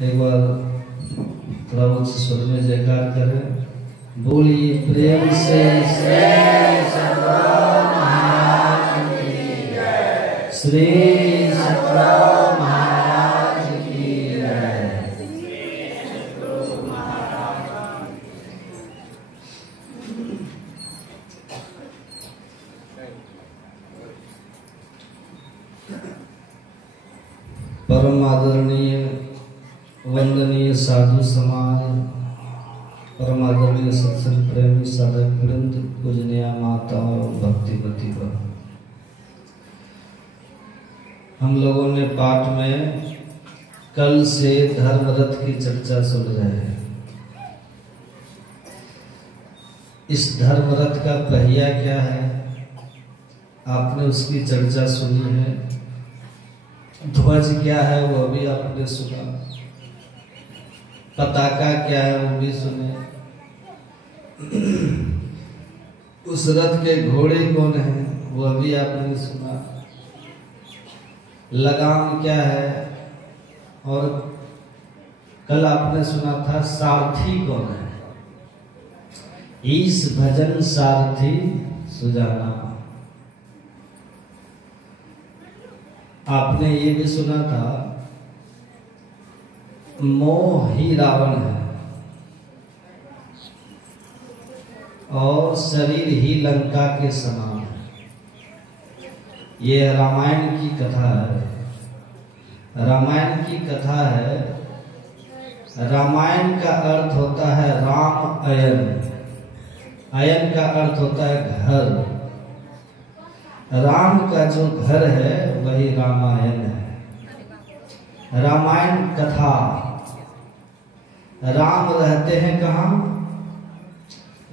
एक बार थोड़ा उच्च स्वर में जयकार करें। बोलिए प्रेम से श्री सतगुरु महाराज की जय। श्री सतगुरु महाराज की जय। परम आदरणीय वंदनीय साधु समाज, परम आदरणीय सत्संग प्रेमी साधक वृंद, पूजनीय माताओं और भक्तिमती पर हम लोगों ने पाठ में कल से धर्म रथ की चर्चा सुन रहे हैं। इस धर्म रथ का पहिया क्या है, आपने उसकी चर्चा सुनी है। ध्वज क्या है वो भी आपने सुना, पताका क्या है वो भी सुने, उस रथ के घोड़े कौन है वो भी आपने सुना, लगाम क्या है, और कल आपने सुना था सारथी कौन है। ईश भजन सारथी सुजाना। आपने ये भी सुना था मोह ही रावण है और शरीर ही लंका के समान है। ये रामायण की कथा है। रामायण की कथा है। रामायण का अर्थ होता है राम अयन। अयन का अर्थ होता है घर। राम का जो घर है वही रामायण है। रामायण कथा। राम रहते हैं कहाँ?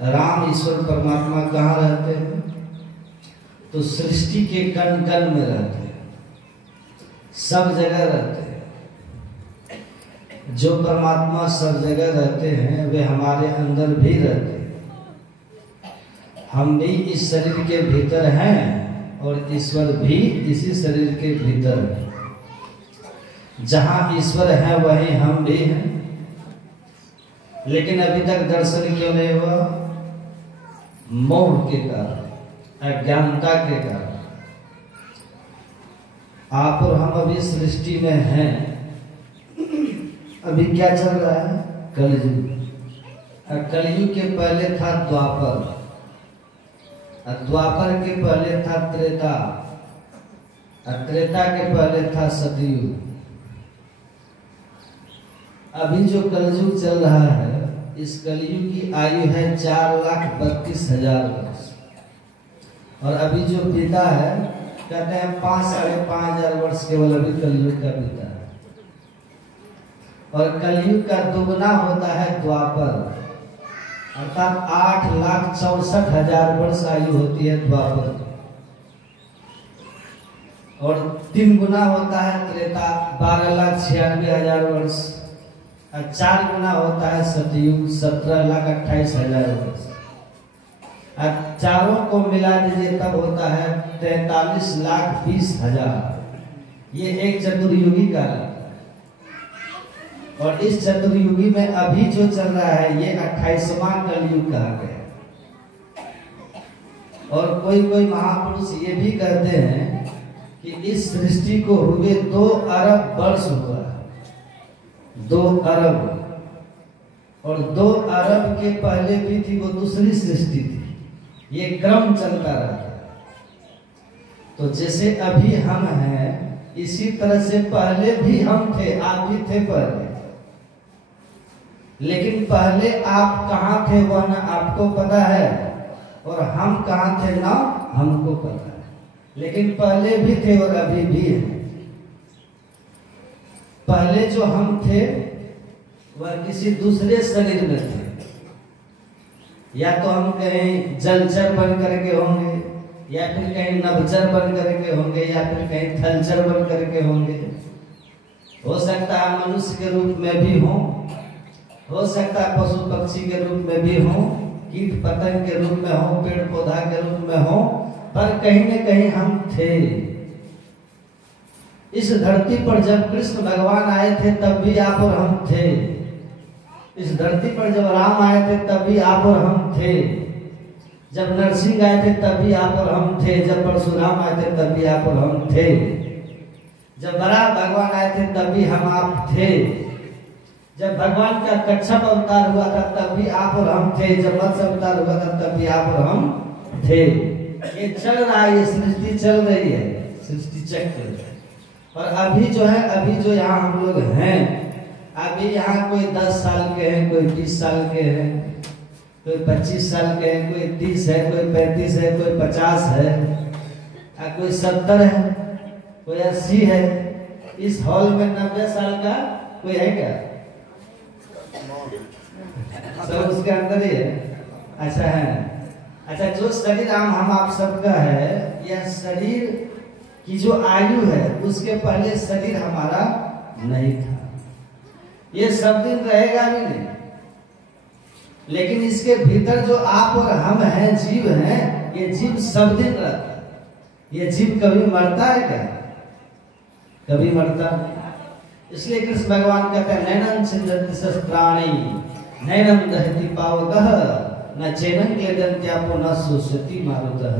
राम ईश्वर परमात्मा कहाँ रहते हैं? तो सृष्टि के कण कण में रहते हैं, सब जगह रहते हैं। जो परमात्मा सब जगह रहते हैं वे हमारे अंदर भी रहते हैं। हम भी इस शरीर के भीतर हैं और ईश्वर भी इसी शरीर के भीतर है। जहां ईश्वर है वहीं हम भी हैं। लेकिन अभी तक दर्शन क्यों नहीं हुआ? मोह के कारण, अज्ञानता के कारण। आप और हम अभी सृष्टि में हैं। अभी क्या चल रहा है? कलयुग। कलयुग के पहले था द्वापर, द्वापर के पहले था त्रेता, त्रेता के पहले था सतयुग। अभी जो कलयुग चल रहा है, इस कलयुग की आयु है 4,32,000 वर्ष। और अभी जो बीता है कहते हैं 5,500 वर्ष केवल अभी कलयुग का बीता है। और कलयुग का दुगना होता है द्वापर, अर्थात 8,64,000 वर्ष आयु होती है द्वापर। और 3 गुना होता है त्रेता, 12,96,000 वर्ष। और 4 गुना होता है सतयुग, 17,28,000 वर्ष। और चारों को मिला दीजिए तब होता है 43,20,000। ये एक चतुर्युगी काल है। और इस चतुर्युगी में अभी जो चल रहा है ये 28वां कलयुग कहा गया। और कोई कोई महापुरुष ये भी कहते हैं कि इस सृष्टि को हुए 2 अरब वर्ष हुआ है। 2 अरब। और 2 अरब के पहले भी थी, वो दूसरी सृष्टि थी। ये क्रम चलता रहा। तो जैसे अभी हम हैं इसी तरह से पहले भी हम थे, आप भी थे पहले। लेकिन पहले आप कहाँ थे वह ना आपको पता है, और हम कहाँ थे ना हमको पता है। लेकिन पहले भी थे और अभी भी है। पहले जो हम थे वह किसी दूसरे शरीर में थे। या तो हम कहीं जलचर बन करके होंगे, या फिर कहीं नभचर बन करके होंगे, या फिर कहीं थलचर बन करके होंगे। हो सकता है मनुष्य के रूप में भी हो सकता है पशु पक्षी के रूप में भी हो, कीट पतंग के रूप में हो, पेड़ पौधा के रूप में हो, पर कहीं न कहीं हम थे। इस धरती पर जब कृष्ण भगवान आए थे तब भी आप और हम थे। इस धरती पर जब राम आए थे तब भी आप और हम थे। जब नरसिंह आए थे तब भी आप और हम थे। जब परशुराम आए थे तब भी आप और हम थे। जब बराह भगवान आए थे तब भी हम आप थे। जब भगवान का कच्छप अवतार हुआ था तब भी आप और हम थे। जब मत्स्य अवतार हुआ था तब भी आप और हम थे। ये चल रहा है, ये सृष्टि चल रही है, सृष्टि चक्र। और अभी जो है, अभी जो यहाँ हम लोग हैं, अभी यहाँ कोई 10 साल के हैं, कोई 20 साल के हैं, कोई 25 साल के हैं, कोई 30 है, कोई 35 है, कोई 50 है, कोई 70 है, कोई 80 है। इस हॉल में 90 साल का कोई है क्या? सब उसके अंदर ही है। अच्छा है। अच्छा, जो शरीर हम आप सबका है, यह शरीर की जो आयु है उसके पहले शरीर हमारा नहीं था। ये सब दिन रहेगा भी नहीं, लेकिन इसके भीतर जो आप और हम हैं, जीव हैं, ये जीव सब दिन रहता है। ये जीव कभी मरता है क्या? कभी मरता नहीं। इसलिए कृष्ण भगवान कहते हैं नैनं छिन्दन्ति शस्त्राणि नैनं दहति पावकः न चैनं क्लेदन्त्यापो न शोषयति मारुतः।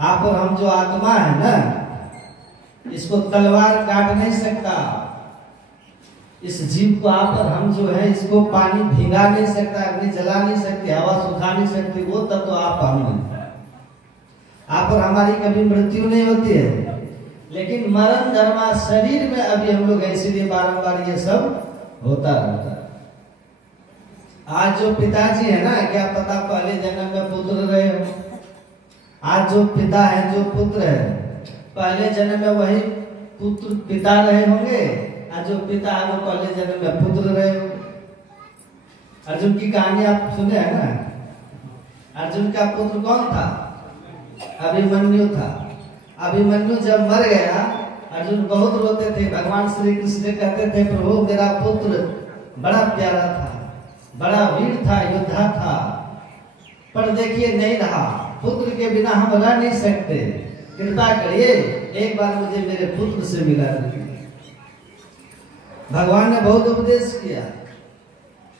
आप और हम जो आत्मा है ना, इसको तलवार काट नहीं सकता। इस जीव को आप और हम जो है, इसको पानी भिगा नहीं सकता, अग्नि जला नहीं सकती, हवा सुखा नहीं सकती। वो तब तो आप हम हैं। आप और हमारी कभी मृत्यु नहीं होती है, लेकिन मरण धर्मा शरीर में अभी हम लोग, इसीलिए बारंबार ये सब होता रहता है। आज जो पिताजी है ना, क्या पता पहले जन्म में पुत्र रहे हो। आज जो पिता है, जो पुत्र है, पहले जन्म में वही पुत्र पिता रहे होंगे। आज जो पिता है वो पहले जन्म में पुत्र रहे होंगे। अर्जुन की कहानी आप सुने हैं ना। अर्जुन का पुत्र कौन था? अभिमन्यु था। अभिमन्यु जब मर गया, अर्जुन बहुत रोते थे। भगवान श्री कृष्ण कहते थे, प्रभु मेरा पुत्र बड़ा प्यारा था, बड़ा वीर था, योद्धा था, पर देखिए नहीं रहा। पुत्र के बिना हम रह नहीं सकते, कृपा करिए एक बार मुझे मेरे पुत्र से मिला दीजिए। भगवान ने बहुत उपदेश किया,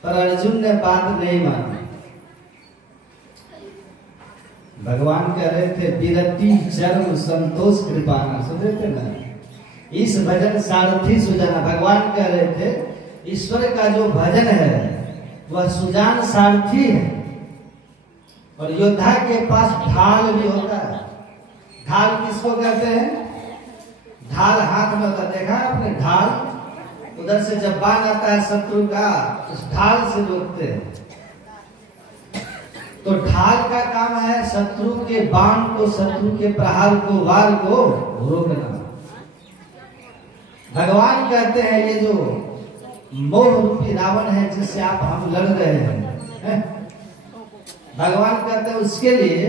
पर अर्जुन ने बात नहीं मानी। भगवान कह रहे थे विरति चरम संतोष कृपाना, सुन रहे थे ना, इस भजन सारथी सुजाना। भगवान कह रहे थे ईश्वर का जो भजन है वह सुजान सारथी है। और योद्धा के पास ढाल भी होता है। ढाल किसको कहते हैं? ढाल हाथ में होता, देखा आपने ढाल? उधर से जब बाण आता है शत्रु का, उस ढाल से रोकते हैं। तो ढाल का काम है शत्रु के बाण को, शत्रु के प्रहार को, वार को रोकना। भगवान कहते हैं ये जो मोह रूपी रावण है जिससे आप हम लड़ रहे हैं, भगवान कहते हैं उसके लिए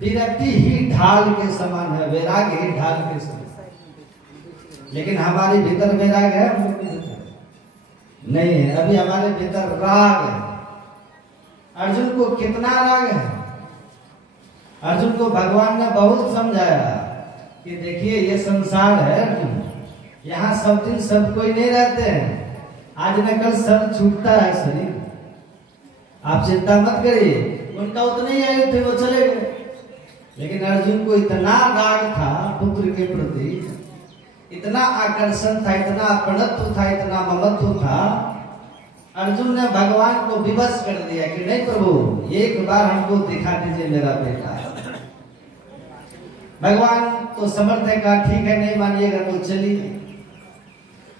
विरति ही ढाल के समान है, वैराग ही ढाल के समान। लेकिन हमारे भीतर वैराग है नहीं है। अभी हमारे भीतर राग है। अर्जुन को कितना राग है? अर्जुन को भगवान ने बहुत समझाया कि देखिए ये संसार है अर्जुन, यहाँ सब दिन सब कोई नहीं रहते हैं। आज न कल सब छूटता है शरीर, आप चिंता मत करिए। उनका उतना ही आयु थे, वो चले गए। लेकिन अर्जुन को इतना राग था पुत्र के प्रति, इतना आकर्षण था, इतना अपनत्व था, इतना ममत्व था। अर्जुन ने भगवान को विवश कर दिया कि नहीं प्रभु एक बार हमको दिखा दीजिए मेरा बेटा। भगवान तो समर्थ है, कहा ठीक है नहीं मानिएगा तो चलिए।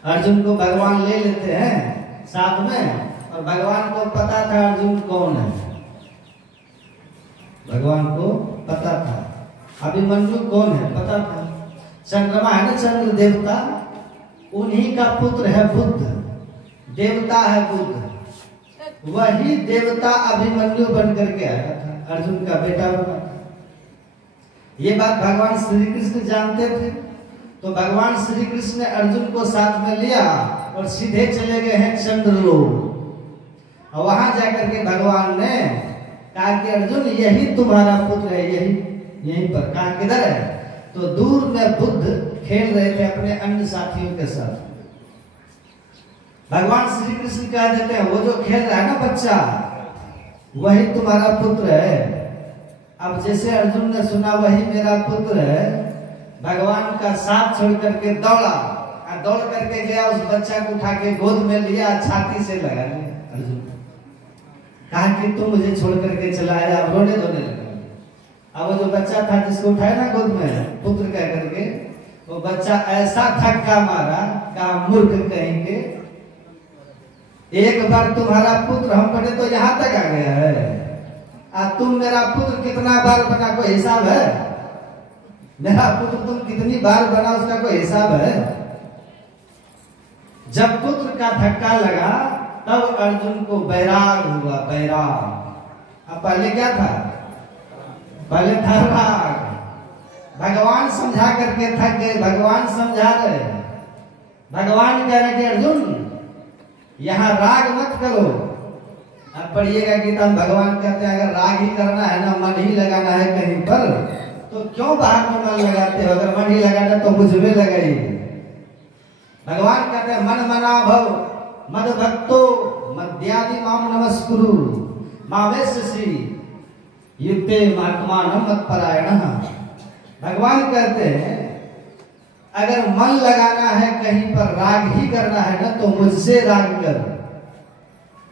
अर्जुन को भगवान ले लेते हैं साथ में, और भगवान को पता था अर्जुन कौन है। भगवान को पता था अभिमन्यु कौन है, पता था। चंद्रमा है ना, चंद्र देवता, उन्हीं का पुत्र है बुद्ध, देवता है बुद्ध। वही देवता अभिमन्यु बन करके आया था, अर्जुन का बेटा बना था। ये बात भगवान श्री कृष्ण जानते थे, तो भगवान श्री कृष्ण ने अर्जुन को साथ में लिया और सीधे चले गए हैं चंद्रलोक। और वहां जाकर के भगवान ने कहा कि अर्जुन यही तुम्हारा पुत्र है, यही यहीं पर। कहा किधर है? तो दूर में बुद्ध खेल रहे थे अपने अन्य साथियों के साथ। भगवान श्री कृष्ण कह देते हैं वो जो खेल रहा है ना बच्चा, वही तुम्हारा पुत्र है। अब जैसे अर्जुन ने सुना वही मेरा पुत्र है, भगवान का साथ छोड़ करके दौड़ा और दौड़ करके गया, उस बच्चा को उठा के गोद में लिया, छाती से लगा लिया। अर्जुन कहा कि तुम मुझे छोड़ करके चला आया। अब रोने धोने लगा। अब वो जो बच्चा था जिसको उठाया ना गोद में पुत्र कह करके, वो बच्चा ऐसा धक्का मारा, कहा मूर्ख कहेंगे, एक बार तुम्हारा पुत्र हम बने तो यहाँ तक आ गया है, अब तुम मेरा पुत्र कितना बार बना कोई हिसाब है? मेरा पुत्र तुम कितनी बार बना उसका कोई हिसाब है? जब पुत्र का धक्का लगा तब अर्जुन को बैराग हुआ, बैराग। अब पहले क्या था? पहले था राग। भगवान समझा करके थक गए, भगवान समझा रहे, भगवान कह रहे कि अर्जुन यहाँ राग मत करो। अब पढ़िएगा गीता में भगवान कहते हैं अगर राग ही करना है ना, मन ही लगाना है कहीं पर, तो क्यों बाहर में मन लगाते हो? अगर मन ही लगाना तो मुझ में लगाइए। भगवान कहते हैं मन मना भव मद भक्तो मद्यादि माम नमस्कुरु मावेशसी युक्ते महात्मानम मत्परायण। भगवान कहते हैं अगर मन लगाना है कहीं पर, राग ही करना है ना, तो मुझसे राग करो।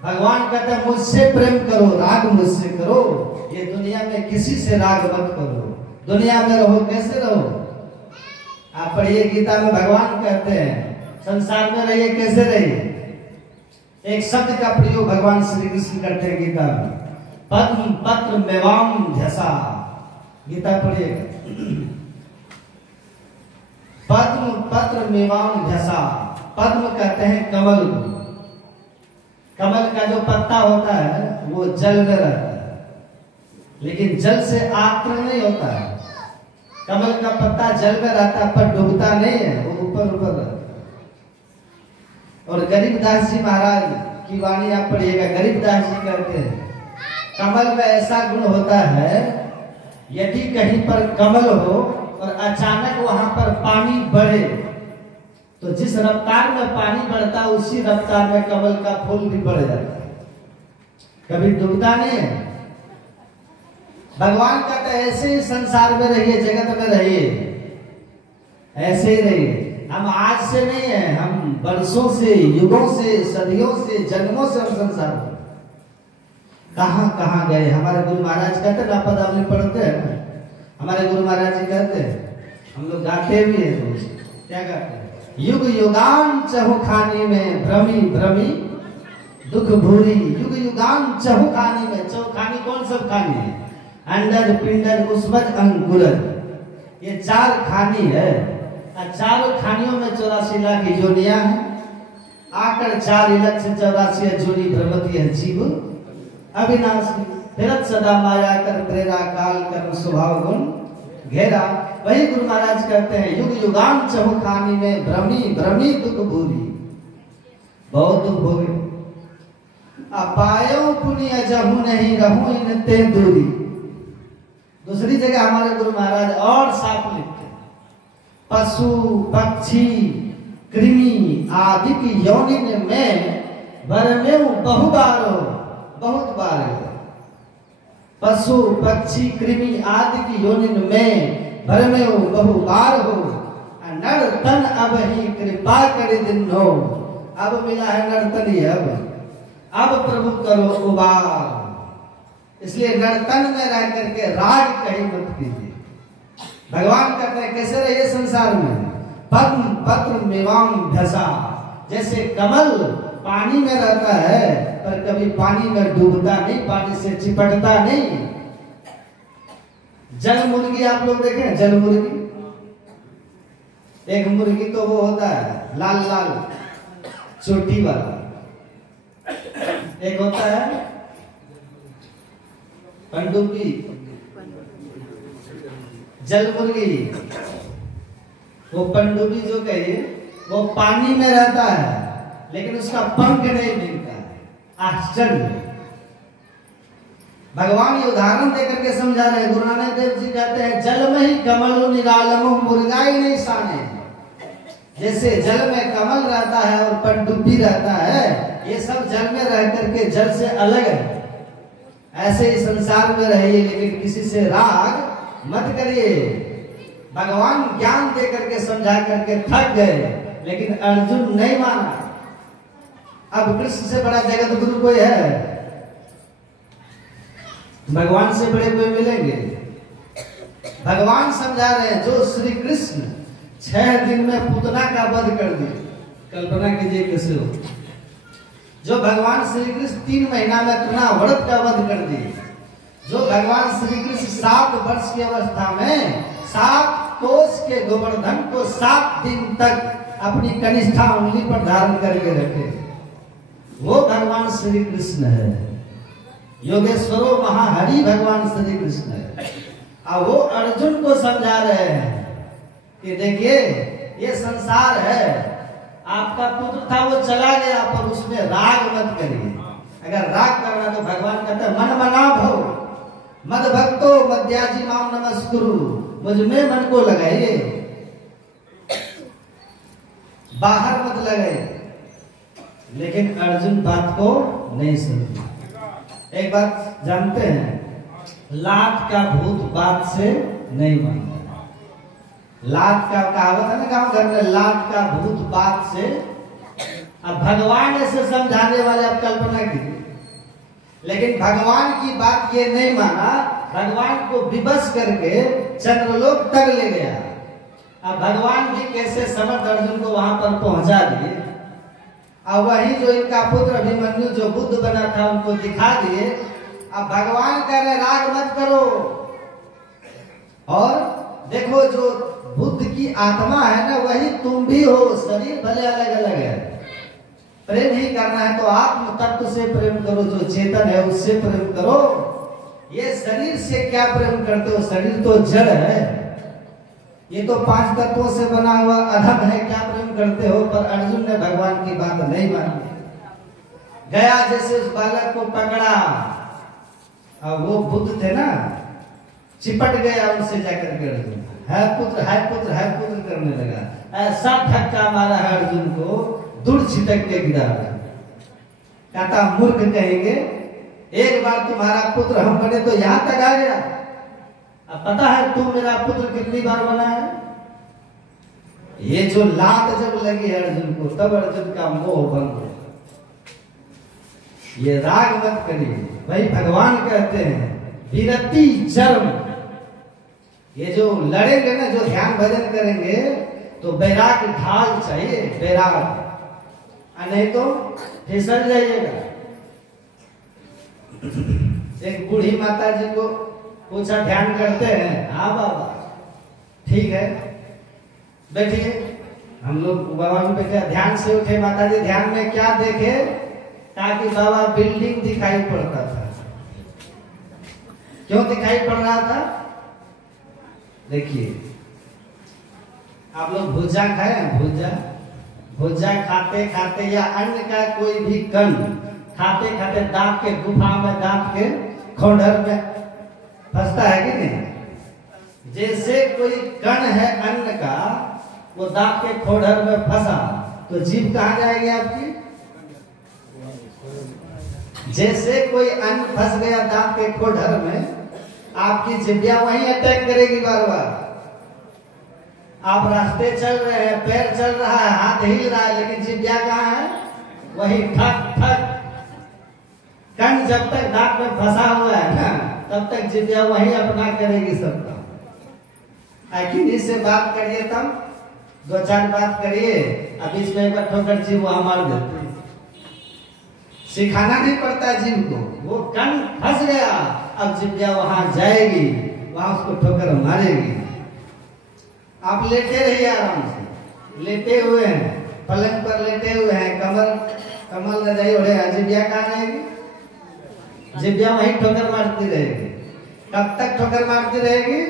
भगवान कहते हैं मुझसे प्रेम करो, राग मुझसे करो। ये दुनिया में किसी से राग मत करो। दुनिया में रहो कैसे रहो? आप पढ़िए गीता में भगवान कहते हैं संसार में रहिए कैसे रहिए। एक शब्द का प्रयोग भगवान श्री कृष्ण करते हैं गीता में, पद्म पत्र मेवाम ध्यसा। गीता पढ़िएगा, पद्म पत्र मेवाम ध्यसा। पद्म कहते हैं कमल को। कमल का जो पत्ता होता है वो जल में रहता है, लेकिन जल से आत्र नहीं होता है। कमल का पत्ता जल में रहता है पर डूबता नहीं है, वो ऊपर ऊपर रहता है। और गरीबदास जी महाराज की वाणी आप पढ़िएगा, गरीबदास जी कहते हैं कमल में ऐसा गुण होता है, यदि कहीं पर कमल हो और अचानक वहां पर पानी बढ़े तो जिस रफ्तार में पानी बढ़ता है उसी रफ्तार में कमल का फूल भी बढ़ जाता है, कभी डूबता नहीं है। भगवान कहते हैं ऐसे ही संसार में रहिए, जगत में रहिए, ऐसे ही रहिए। हम आज से नहीं है, हम वर्षों से, युगों से, सदियों से, जन्मों से हम संसार में कहां कहां गए। हमारे गुरु महाराज कहते ना, पदावली पढ़ते हैं ना, हमारे गुरु महाराज जी कहते हैं, हम लोग गाते भी हैं, तो क्या गाते हैं? युग युगान चहुखानी में भ्रमी भ्रमी दुख भूरी। युग युगान चहुखानी में, चौखानी कौन सब खानी है? अंडर पिंडर उस्मज अंकुरज, ये चार खानी है। चारों खानियों में 84 लाख योनियां हैं। आकर 4,84,000 जोड़ी भ्रमती है जीव अविनाशी। फिरत सदा माया कर प्रेरा काल कर्म स्वभाव गुण घेरा। वही गुरु महाराज कहते हैं युग युगान चहुखानी में भ्रमी भ्रमी दुख भूरी। बहुत दुख भोगे, अपायो पुण्य जहू नहीं रहू इन ते दूरी। दूसरी जगह हमारे गुरु महाराज और साफ लिखते हैं, पशु पक्षी कृमि आदि की योनिन में वरमेव बहुबारो, बहुत बार है। पशु पक्षी कृमि आदि की योनिन में भरमेव बहुबार हो। नर तन अब ही कृपा करे दिन हो। अब मिला है नर्तन ही, अब प्रभु करो उबार। इसलिए नर्तन में रह करके राग कहीं मत कीजिए। भगवान कहते हैं कैसे रहिए संसार में, पद्म पत्र मेवाम भसा। जैसे कमल पानी में रहता है पर कभी पानी में डूबता नहीं, पानी से चिपटता नहीं। जल मुर्गी आप लोग देखें, जल मुर्गी, एक मुर्गी तो वो होता है लाल लाल चोटी वाला, एक होता है पनडुब्बी जल मुर्गी। वो पनडुब्बी जो कहिए वो पानी में रहता है लेकिन उसका पंख नहीं मिलता है। आश्चर्य। भगवान ये उदाहरण देकर के समझा रहे हैं। गुरु नानक देव जी कहते हैं जल में ही कमल निरालम मुर्गाई नहीं साने। जैसे जल में कमल रहता है और पनडुब्बी रहता है, ये सब जल में रह करके जल से अलग है। ऐसे ही संसार में रहिए लेकिन किसी से राग मत करिए। भगवान ज्ञान दे करके समझा करके थक गए लेकिन अर्जुन नहीं माना। अब कृष्ण से बड़ा जगत गुरु कोई है? भगवान से बड़े कोई मिलेंगे? भगवान समझा रहे हैं जो श्री कृष्ण 6 दिन में पूतना का वध कर दिए। कल्पना कीजिए कैसे हो। जो भगवान श्री कृष्ण 3 महीना में तृणावर्त का वध कर दिए। जो भगवान श्री कृष्ण 7 वर्ष की अवस्था में 7 कोस के गोवर्धन को 7 दिन तक अपनी कनिष्ठा उंगली पर धारण करके रखे, वो भगवान श्री कृष्ण है। योगेश्वरो महाहरि भगवान श्री कृष्ण है। अब वो अर्जुन को समझा रहे हैं कि देखिए ये संसार है, आपका पुत्र था वो चला गया पर उसमें राग मत करिए। अगर राग करना तो भगवान कहते हैं मन मना भव मद भक्तो मद्याजी माम नमस्कुरु, मुझ में मन को लगाइए, बाहर मत लगाइए। लेकिन अर्जुन बात को नहीं समझे। एक बात जानते हैं, लात का भूत बात से नहीं मानता। लात का कहावत है ना गांव घर में, लात का भूत बात से। अब भगवान ऐसे समझाने वाले आप कल्पना कीजिए, लेकिन भगवान की बात ये नहीं माना, भगवान को विवश करके चंद्रलोक तक ले गया। अब भगवान भी कैसे समर्थ अर्जुन को वहां पर पहुंचा दिए। अब वही जो इनका पुत्र अभिमन्यु जो बुद्ध बना था उनको दिखा दिए। अब भगवान कह रहे राग मत करो। और देखो जो बुद्ध की आत्मा है ना वही तुम भी हो, शरीर भले अलग अलग है। प्रेम ही करना है तो आत्म तत्व से प्रेम करो, जो चेतन है उससे प्रेम करो। ये शरीर से क्या प्रेम करते हो? शरीर तो जड़ है, ये तो 5 तत्वों से बना हुआ अधम है, क्या प्रेम करते हो? पर अर्जुन ने भगवान की बात नहीं मानी। गया जैसे उस बालक को पकड़ा, अब वो बुद्ध थे ना, चिपट गया उनसे जाकर के अर्जुन, है पुत्र है पुत्र है पुत्र करने लगा। ऐसा धक्का मारा है अर्जुन को, दूर छिटक के गिरा। कहता मूर्ख कहेंगे, एक बार तुम्हारा पुत्र हम बने तो यहां तक आ गया, अब पता है तू मेरा पुत्र कितनी बार बना है? ये जो लात जब लगी है अर्जुन को, तब अर्जुन का मोह भंग हो। ये राग मत करिए। वही भगवान कहते हैं विरति चर्म। ये जो लड़ेंगे ना, जो ध्यान भजन करेंगे तो बैराग ढाल चाहिए, बैराग, नहीं तो फिसल जाइएगा। एक बूढ़ी माता जी को पूछा ध्यान करते हैं? हाँ बाबा। ठीक है बैठिए। हम लोग बाबा जी बैठे, ध्यान से उठे। माता जी ध्यान में क्या देखे? ताकि बाबा बिल्डिंग दिखाई पड़ता था। क्यों दिखाई पड़ रहा था? देखिए आप लोग भुजा खाए? भुजा भुजा खाते खाते या अन्न का कोई भी कण खाते खाते दांत के गुफा में, दांत के खोंडर में फंसता है कि नहीं? जैसे कोई कण है अन्न का, वो दांत के खोंडर में फंसा तो जीभ कहाँ जाएगी आपकी? जैसे कोई अन्न फंस गया दांत के खोंडर में, आपकी जिभ्या वहीं अटैक करेगी बार बार। आप रास्ते चल रहे हैं, पैर चल रहा है, हाथ हिल रहा है, लेकिन जिभ्या कहाँ है? वही ठक ठक। कण जब तक दांत में फंसा हुआ है ना, तब तक जिभ्या वही अपना करेगी सबका। किन्हीं से बात करिए, तब 2-4 बात करिए, अब इसमें एक बार ठोकर जीभ वहां मार देते। सिखाना नहीं पड़ता जीभ को, वो कण फंस गया, अब जिभ्या वहां जाएगी, वहां उसको ठोकर मारेगी। आप लेटे रहिए आराम से, लेटे हुए हैं, पलंग पर लेटे हुए हैं, कमल रजाई ओढ़े, जिभ्या कहाँ जाएगी? जिभ्या वहीं ठोकर मारती रहेगी। कब तक ठोकर मारती रहेगी?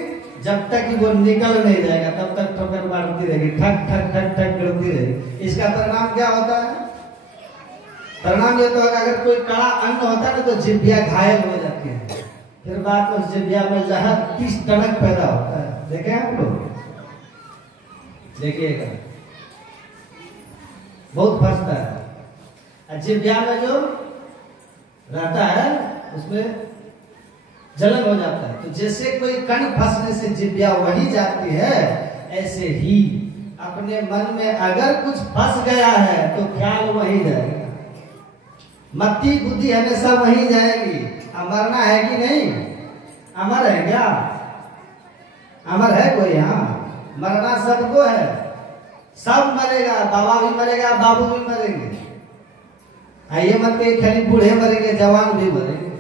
जब तक कि वो निकल नहीं जाएगा तब तक ठोकर मारती रहेगी, ठक ठक ठक ठक करती रहेगी। इसका परिणाम क्या होता है? परिणाम ये तो अगर कोई कड़ा अन्न होता है ना तो जिभ्या घायल हो जाती है, फिर बात उस जिब्या में लहर 30 टनक पैदा होता है। देखें आप लोग, देखिएगा बहुत फंसता है। जिब्या में जो रहता है उसमें जलन हो जाता है। तो जैसे कोई कण फंसने से जिब्या वही जाती है, ऐसे ही अपने मन में अगर कुछ फंस गया है तो ख्याल वही जाएगा, मत्ती बुद्धि हमेशा वही जाएगी। मरना है कि नहीं? अमर है क्या? अमर है कोई? यहाँ मरना सबको है, सब मरेगा, बाबा भी मरेगा, बाबू भी मरेंगे। ये मत के खाली बूढ़े मरेंगे, जवान भी मरेंगे,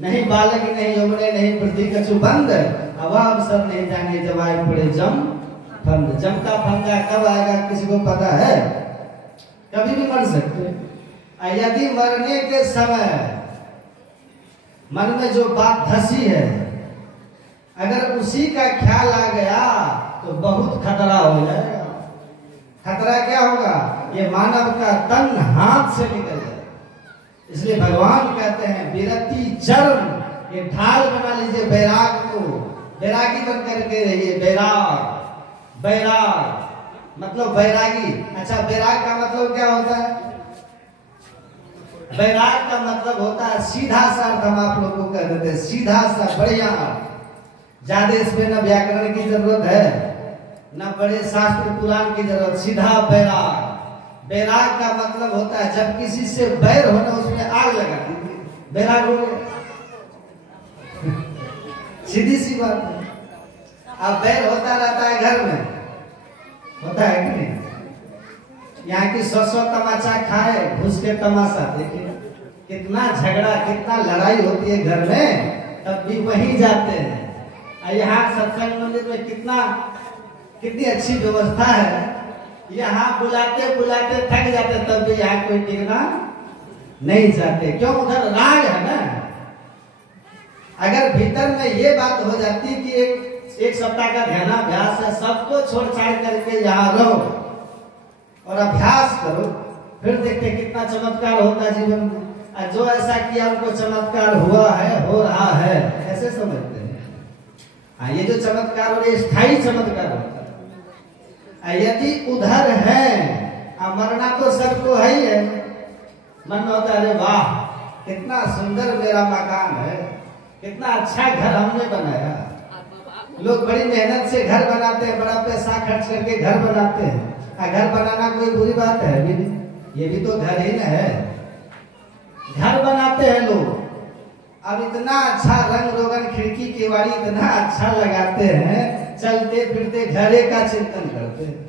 नहीं बालक नहीं यौवने नहीं प्रति कछु बंद, अब सब नहीं जाने जब आए पड़े जम फंद। जम का फंदा कब आएगा किसी को पता है? कभी भी मर सकते। यदि मरने के समय मन में जो बात धसी है, अगर उसी का ख्याल आ गया तो बहुत खतरा हो जाएगा। खतरा क्या होगा? ये मानव का तन हाथ से निकल जाए। इसलिए भगवान कहते हैं विरति चर्म, ये ढाल बना लीजिए बैराग को, बैरागी बन करके रहिए। बैराग, बैराग मतलब बैरागी। अच्छा, बैराग का मतलब क्या होता है? बैराग का मतलब होता है सीधा सा अर्थ। हम आप लोगों को कह देते हैं सीधा सा, बढ़िया। ज्यादा इसमें न व्याकरण की जरूरत है, न बड़े शास्त्र पुराण की जरूरत, सीधा बैराग। बैराग का मतलब होता है जब किसी से बैर होना उसमें आग लगा दीजिए, बैराग हो गया। सीधी सी बात है। अब बैर होता रहता है घर में, होता है कि नहीं? यहाँ की 100 तमाचा खाए, घुस के तमाशा देखिए, कितना झगड़ा कितना लड़ाई होती है घर में, तब भी वहीं जाते हैं। यहाँ सत्संग मंदिर में कितनी अच्छी व्यवस्था है। यहाँ बुलाते बुलाते थक जाते, तब भी यहाँ कोई टिकना नहीं चाहते। क्यों? उधर राग है ना। अगर भीतर में ये बात हो जाती कि एक सप्ताह का ध्यानाभ्यास है, सबको छोड़ छाड़ करके यहाँ रहो और अभ्यास करो, फिर देखते कितना चमत्कार होता है जीवन में। जो ऐसा किया उनको चमत्कार हुआ है, हो रहा है, ऐसे समझते हैं। ये जो चमत्कार हो रही है स्थायी चमत्कार होता है। यदि उधर है, मरना तो सबको है ही है, मन में होता है अरे वाह कितना सुंदर मेरा मकान है, कितना अच्छा घर हमने बनाया। लोग बड़ी मेहनत से घर बनाते हैं, बड़ा पैसा खर्च करके घर बनाते हैं। घर बनाना कोई बुरी बात है भी नहीं, ये भी तो घर ही न है। घर बनाते हैं लोग, अब इतना अच्छा रंग रोगन खिड़की केवाड़ी इतना अच्छा लगाते हैं, चलते फिरते घरे का चिंतन करते हैं।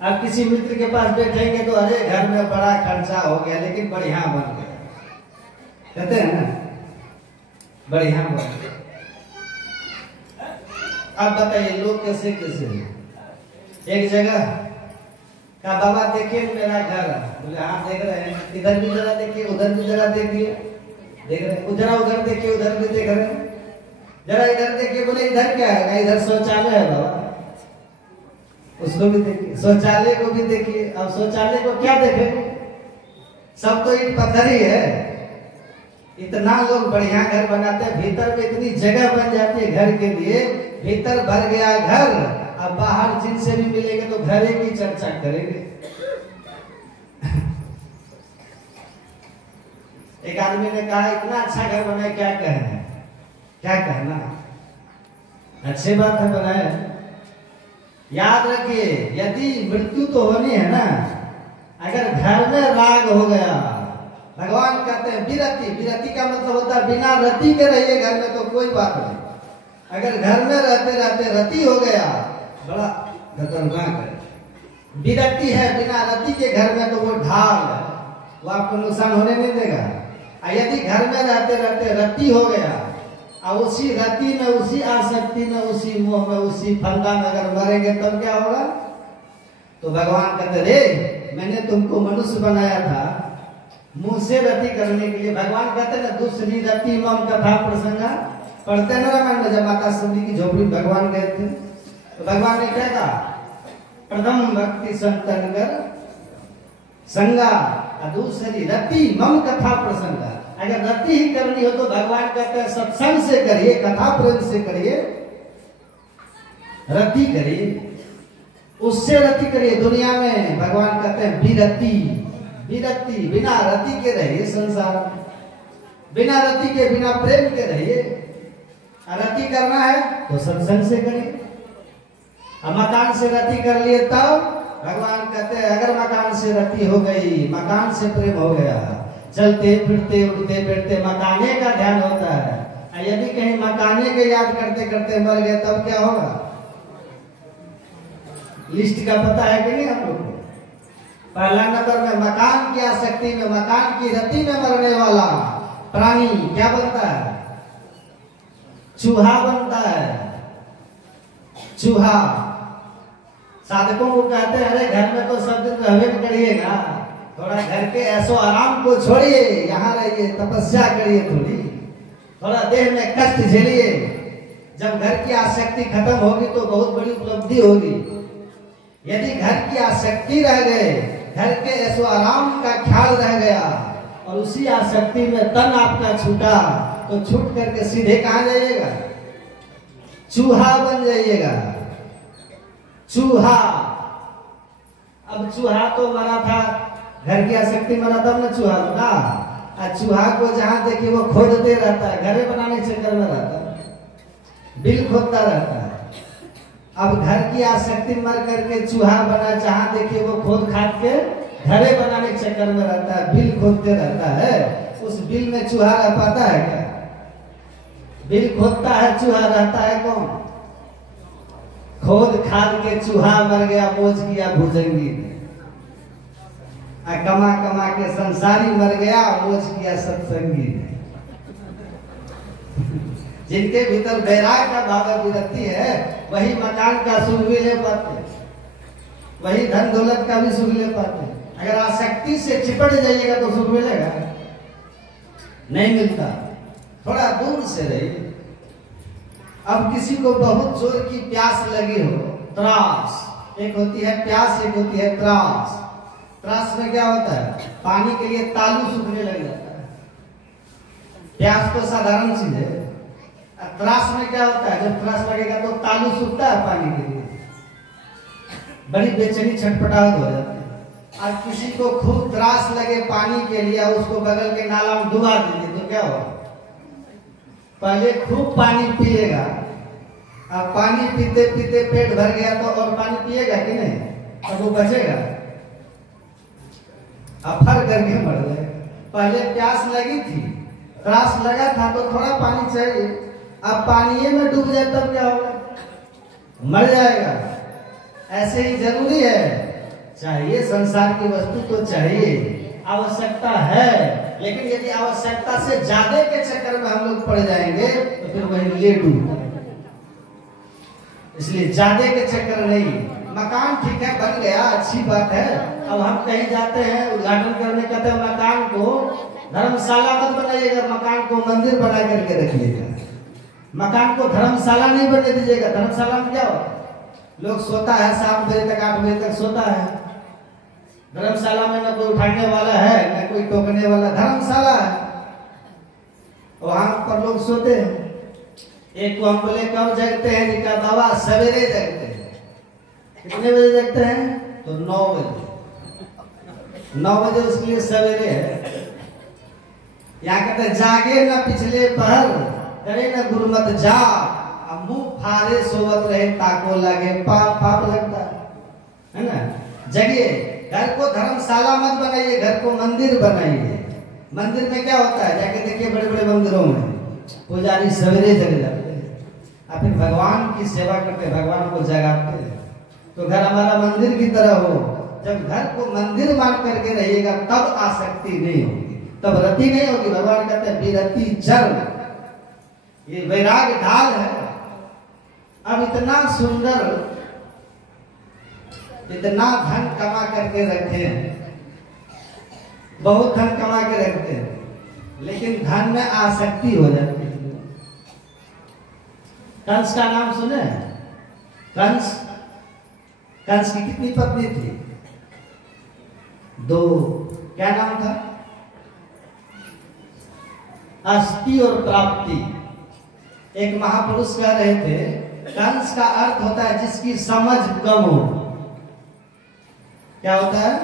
अब किसी मित्र के पास बैठेंगे तो अरे घर में बड़ा खर्चा हो गया लेकिन बढ़िया बन गया, कहते हैं ना बढ़िया बन गया। अब बताइए लोग कैसे कैसे। एक जगह का बाबा देखिए मेरा घर, बोले हाँ देख रहे हैं, इधर भी जरा देखिए उधर भी जरा देखिए, देख रहे हैं, जरा उधर देखिए उधर भी देख रहे हैं, जरा इधर देखिए, बोले इधर क्या है? इधर शौचालय है बाबा, उसको भी देखिए, शौचालय को भी देखिए। अब शौचालय को क्या देखेंगे, सब तो ईंट पत्थर ही है। इतना लोग बढ़िया घर बनाते हैं, भीतर में इतनी जगह बन जाती है घर के लिए, भीतर भर गया घर, अब बाहर जिनसे भी मिलेंगे तो घरे की चर्चा करेंगे। एक आदमी ने कहा इतना अच्छा घर बनाए, क्या कहना, क्या कहना, अच्छी बात है बनाए। याद रखिए यदि मृत्यु तो होनी है ना, अगर घर में राग हो गया, भगवान कहते हैं विरति, विरति का मतलब होता है बिना रति के रहिए घर में तो कोई बात नहीं। अगर घर में रहते रहते रति हो गया, बड़ा खतरनाक है। विरति है बिना रति के घर में तो वो ढाल है, वो आपको नुकसान होने नहीं देगा। यदि घर में रहते रहते रति हो गया और उसी रति में, उसी आसक्ति में, उसी मोह में, उसी फंदा में अगर मरेंगे तब क्या होगा? तो भगवान कहते रे मैंने तुमको मनुष्य बनाया था मुंह से रति करने के लिए। भगवान कहते ना दूसरी रति मम कथा प्रसंगा पढ़ते ना रामायण में, जब माता सुंदरी की झोपड़ी भगवान गए थे तो भगवान ने क्या कहा? प्रथम भक्ति संतनगर संगा, दूसरी रति मम कथा प्रसंगा। अगर रति ही करनी हो तो भगवान कहते हैं सत्संग से करिए, कथा प्रेम से करिए, रति करिए, उससे रति करिए। दुनिया में भगवान कहते हैं विरति, विरति, बिना रति के रहिए संसार में, बिना रति के, बिना प्रेम के रहिए। रति करना है तो सत्संग से करिए। अब मकान से रति कर लिए तब भगवान कहते हैं अगर मकान से रति हो गई, मकान से प्रेम हो गया, चलते फिरते उठते बैठते मकाने का ध्यान होता है। यदि कहीं मकाने के याद करते करते मर गए तब क्या होगा? लिस्ट का पता है कि नहीं आप लोग को? पहला नंबर में मकान की आसक्ति में, मकान की रति में मरने वाला प्राणी क्या बनता है? चूहा बनता है। चूहा। साधकों को कहते हैं अरे घर में तो सब दिन रहवे करिएगा, थोड़ा घर के ऐसो आराम को छोड़िए, यहाँ रहिए, तपस्या करिए, थोड़ा देह में कष्ट झेलिए। जब घर की आसक्ति खत्म होगी तो बहुत बड़ी उपलब्धि होगी। यदि घर की आसक्ति रह गए, घर के ऐसो आराम का ख्याल रह गया और उसी आसक्ति में तन आपका छूटा तो छूट करके सीधे कहाँ जाइएगा? चूहा बन जाइएगा। चूहा। अब चूहा तो मरा था, घर की आसक्ति मरा तब ना चूहा बना। चूहा को जहां देखिए वो खोदते रहता है, घरे बनाने के चक्कर में रहता है, बिल खोदता रहता है। अब घर की आसक्ति मर करके चूहा बना, जहां देखिए वो खोद खाद के घरे बनाने के चक्कर में रहता है, बिल खोदते रहता है। उस बिल में चूहा रह पाता है क्या? बिल खोदता है, चूहा रहता है कौन? खोद खाद के चूहा मर गया, मौज किया भुजंगी ने। कमा कमा के संसारी मर गया, मौज किया सत्संगी ने। जिनके भीतर वैराग का भाव विरक्ति है वही मकान का सुख भी ले पाते, वही धन दौलत का भी सुख ले पाते। अगर आसक्ति से चिपट जाइएगा तो सुख मिलेगा? नहीं मिलता। थोड़ा दूर से रहिए। अब किसी को बहुत जोर की प्यास लगी हो, त्रास, एक होती है प्यास, एक होती है त्रास। त्रास में क्या होता है? पानी के लिए तालू सूखने लग जाता है। प्यास तो साधारण चीज है। त्रास में क्या होता है? जब त्रास लगेगा तो तालू सूखता है पानी के लिए, बड़ी बेचैनी छटपटाहट हो जाती है। और किसी को खूब त्रास लगे पानी के लिए, उसको बगल के नाला में डुबा दीजिए तो क्या होगा? पहले खूब पानी पिएगा, अब पानी पीते पीते पेट भर गया तो और पानी पिएगा कि नहीं? अब वो बचेगा? अफर करके मर जाएगा। पहले प्यास लगी थी, त्रास लगा था तो थोड़ा पानी चाहिए, अब पानी में डूब जाए तब क्या होगा? मर जाएगा। ऐसे ही जरूरी है, चाहिए संसार की वस्तु तो चाहिए, आवश्यकता है, लेकिन यदि आवश्यकता से ज्यादा के चक्कर में हम लोग पड़ जाएंगे तो फिर वही ले डूब। इसलिए ज्यादा के चक्कर नहीं। मकान ठीक है, बन गया, अच्छी बात है। अब हम कहीं जाते हैं उद्घाटन करने, कहते हैं मकान को धर्मशाला मत बनाइएगा, मकान को मंदिर बना करके रखिएगा। मकान को धर्मशाला नहीं बनने दीजिएगा। धर्मशाला में क्या हो? लोग सोता है 7 बजे तक, 8 बजे तक सोता है। धर्मशाला में न कोई उठाने वाला है, न कोई टोकने वाला। धर्मशाला है, वहां पर लोग सोते हैं। एक को हम बोले कब जगते हैं? निका बाबा सवेरे जगते हैं। कितने बजे जगते हैं? तो 9 बजे। 9 बजे उसके लिए सवेरे है। यहाँ कहते जागे न पिछले पहर, करे न गुरुमत जा, मुंह फारे सोवत रहे ताको लगे पाप लगता है ना? जगिए। घर को धर्मशाला मत बनाइए, घर को मंदिर बनाइए। मंदिर में क्या होता है? जाके देखिए बड़े बड़े मंदिरों में पुजारी सवेरे जग जाते हैं और फिर भगवान की सेवा करते, भगवान को जगाते हैं। तो घर हमारा मंदिर की तरह हो। जब घर को मंदिर मान करके रहिएगा तब आसक्ति नहीं होगी, तब रति नहीं होगी। भगवान कहते हैं विरति चर, ये वैराग ढाल है। अब इतना सुंदर, इतना धन कमा करके रखे हैं, बहुत धन कमा के रखते हैं, लेकिन धन में आसक्ति हो जाती है। कंस का नाम सुने? कंस, कंस की कितनी पत्नी थी? 2। क्या नाम था? अस्थि और प्राप्ति। एक महापुरुष कह रहे थे, कंस का अर्थ होता है जिसकी समझ कम हो। क्या होता है?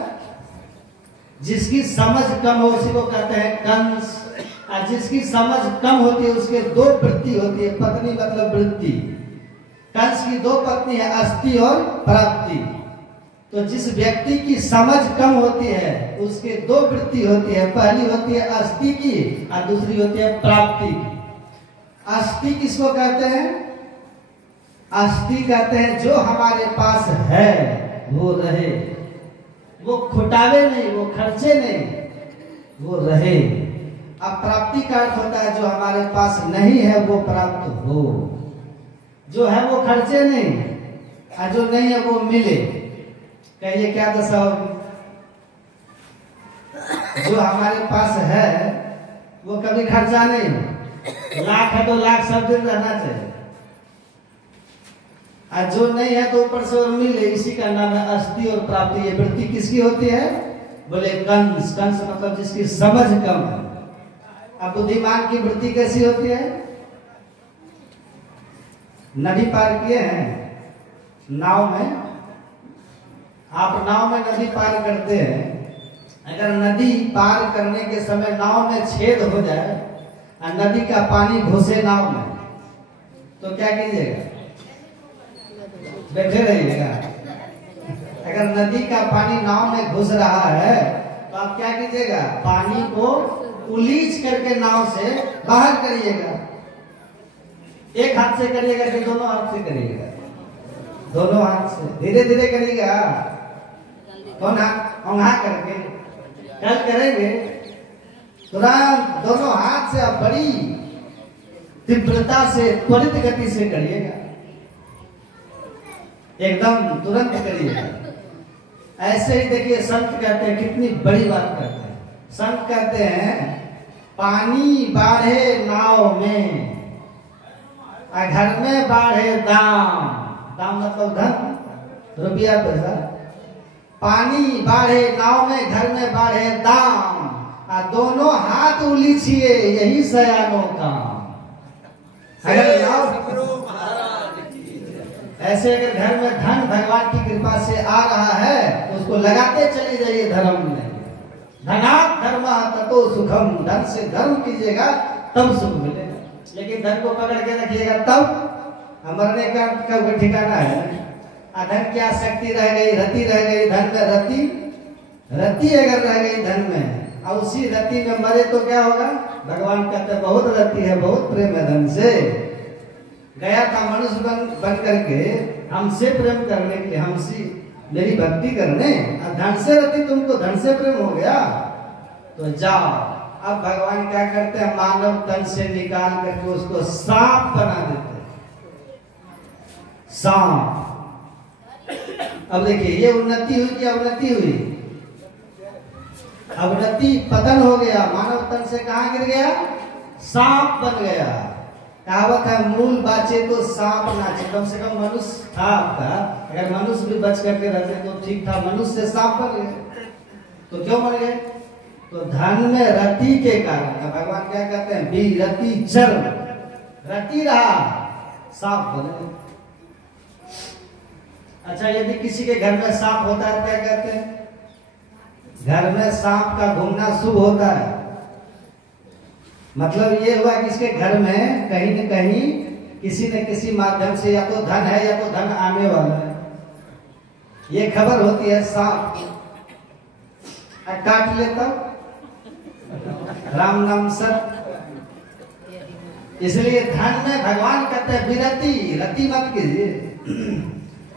जिसकी समझ कम हो उसी को कहते हैं कंस। और जिसकी समझ कम होती है उसके दो वृत्ति होती है, पत्नी मतलब वृत्ति। कंस की दो पत्नी है, अस्थि और प्राप्ति। तो जिस व्यक्ति की समझ कम होती है उसके दो वृत्ति होती है, पहली होती है अस्थि की और दूसरी होती है प्राप्ति की। अस्थि किसको कहते हैं? अस्थि कहते हैं जो हमारे पास है वो रहे, वो खुटावे नहीं, वो खर्चे नहीं, वो रहे। अब प्राप्ति का अर्थ होता है जो हमारे पास नहीं है वो प्राप्त हो, जो है वो खर्चे नहीं और जो नहीं है वो मिले। कहिए क्या दशा होगी? जो हमारे पास है वो कभी खर्चा नहीं हो। लाख है तो लाख सब दिन रहना चाहिए, और जो नहीं है तो ऊपर से और मिले, इसी का नाम है अस्थि और प्राप्ति। ये वृत्ति किसकी होती है? बोले कंस। कंस मतलब जिसकी समझ कम है। अब बुद्धिमान की वृत्ति कैसी होती है? नदी पार किए हैं नाव में? आप नाव में नदी पार करते हैं, अगर नदी पार करने के समय नाव में छेद हो जाए और नदी का पानी घुसे नाव में, तो क्या कीजिएगा? बैठे रहिएगा। अगर नदी का पानी नाव में घुस रहा है तो आप क्या कीजिएगा? पानी को उलीच करके नाव से बाहर करिएगा। एक हाथ से करिएगा कि दोनों हाथ से करिएगा? दोनों हाथ से, धीरे धीरे करिएगा। कौन औंघा करके कल करेंगे तुरंत दोनों हाथ से, आप बड़ी तीव्रता से, त्वरित गति से करिएगा, एकदम तुरंत करिएगा। ऐसे ही देखिए संत कहते हैं, कितनी बड़ी बात करते हैं। संत कहते हैं पानी बाढ़े नाव में और घर में बाढ़े दाम। दाम मतलब धन, रुपया पैसा। पानी बाढ़े नाव में, घर में बाढ़े दाम, और दोनों हाथ उलीचिए यही सयानों काम। अगर नाव ऐसे अगर घर में धन भगवान की कृपा से आ रहा है तो उसको लगाते चले जाइए धर्म में। धनात् धर्मः ततो सुखम। धन से धर्म कीजिएगा तब सुख मिलेगा। लेकिन धन को पकड़ के रखिएगा तब मरने का कब ठिकाना है। धन की आसक्ति रह गई, रति रह गई धन में, रति अगर रह गई धन में और उसी रति में मरे तो क्या होगा? भगवान कहते हैं बहुत रति है, बहुत प्रेम है धन से। गया था मनुष्य बन करके हमसे प्रेम करने के लिए, हमसे मेरी भक्ति करने, और धन से रति तुमको धन से प्रेम हो गया तो जाओ। अब भगवान क्या करते हैं? मानव तन से निकाल करके उसको सांप बना देते हैं। सांप। अब देखिए ये उन्नति हुई कि अवनति हुई? अवनति, पतन हो गया। मानव तन से कहां गिर गया? सांप बन गया। कहावत है मूल बाचे तो सांप नाचे। कम से कम मनुष्य था आपका, अगर मनुष्य भी बच करके रहते तो ठीक था। मनुष्य से सांप बन गए तो क्यों बन गए? तो धन में रति के कारण। भगवान क्या कहते हैं? विरति चर्म। रति रहा, सांप बन गए। अच्छा, यदि किसी के घर में सांप होता है क्या कहते हैं? घर में सांप का घूमना शुभ होता है। मतलब ये हुआ कि इसके घर में कहीं न कहीं किसी न किसी माध्यम से या तो धन है या तो धन आने वाला है, ये खबर होती है। सांप काट लेता राम नाम सत। इसलिए धन में भगवान कहते हैं विरति, रति मत कीजिए।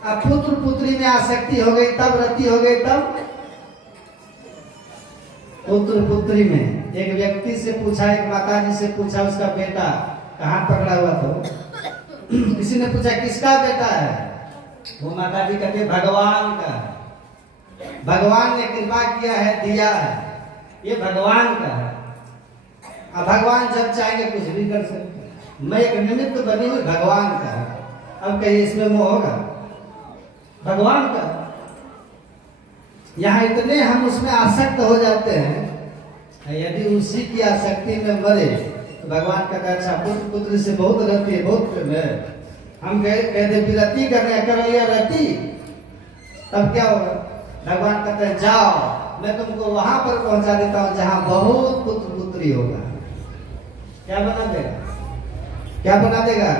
अब पुत्र पुत्री में आसक्ति हो गई तब रति हो गई। तब पुत्र पुत्री में एक व्यक्ति से पूछा, एक माता जी से पूछा, उसका बेटा कहाँ पकड़ा हुआ था। किसी ने पूछा किसका बेटा है? वो माता जी कहते भगवान का। भगवान ने कृपा किया है, दिया है, ये भगवान का है। अब भगवान जब चाहेंगे कुछ भी कर सकते। मैं एक निमित्त बनी हुई भगवान का है। अब कहीं इसमें मोह होगा? भगवान का। यहाँ इतने हम उसमें आसक्त हो जाते हैं, यदि उसी की आसक्ति में मरे भगवान कहता है अच्छा पुत्र पुत्री से बहुत रति है, बहुत प्रेम है, हम कहते विरति करने कर लिया रति, तब क्या होगा? भगवान कहते हैं जाओ मैं तुमको वहां पर पहुंचा देता हूं जहां बहुत पुत्र पुत्री होगा। क्या बना देगा? क्या बना देगा?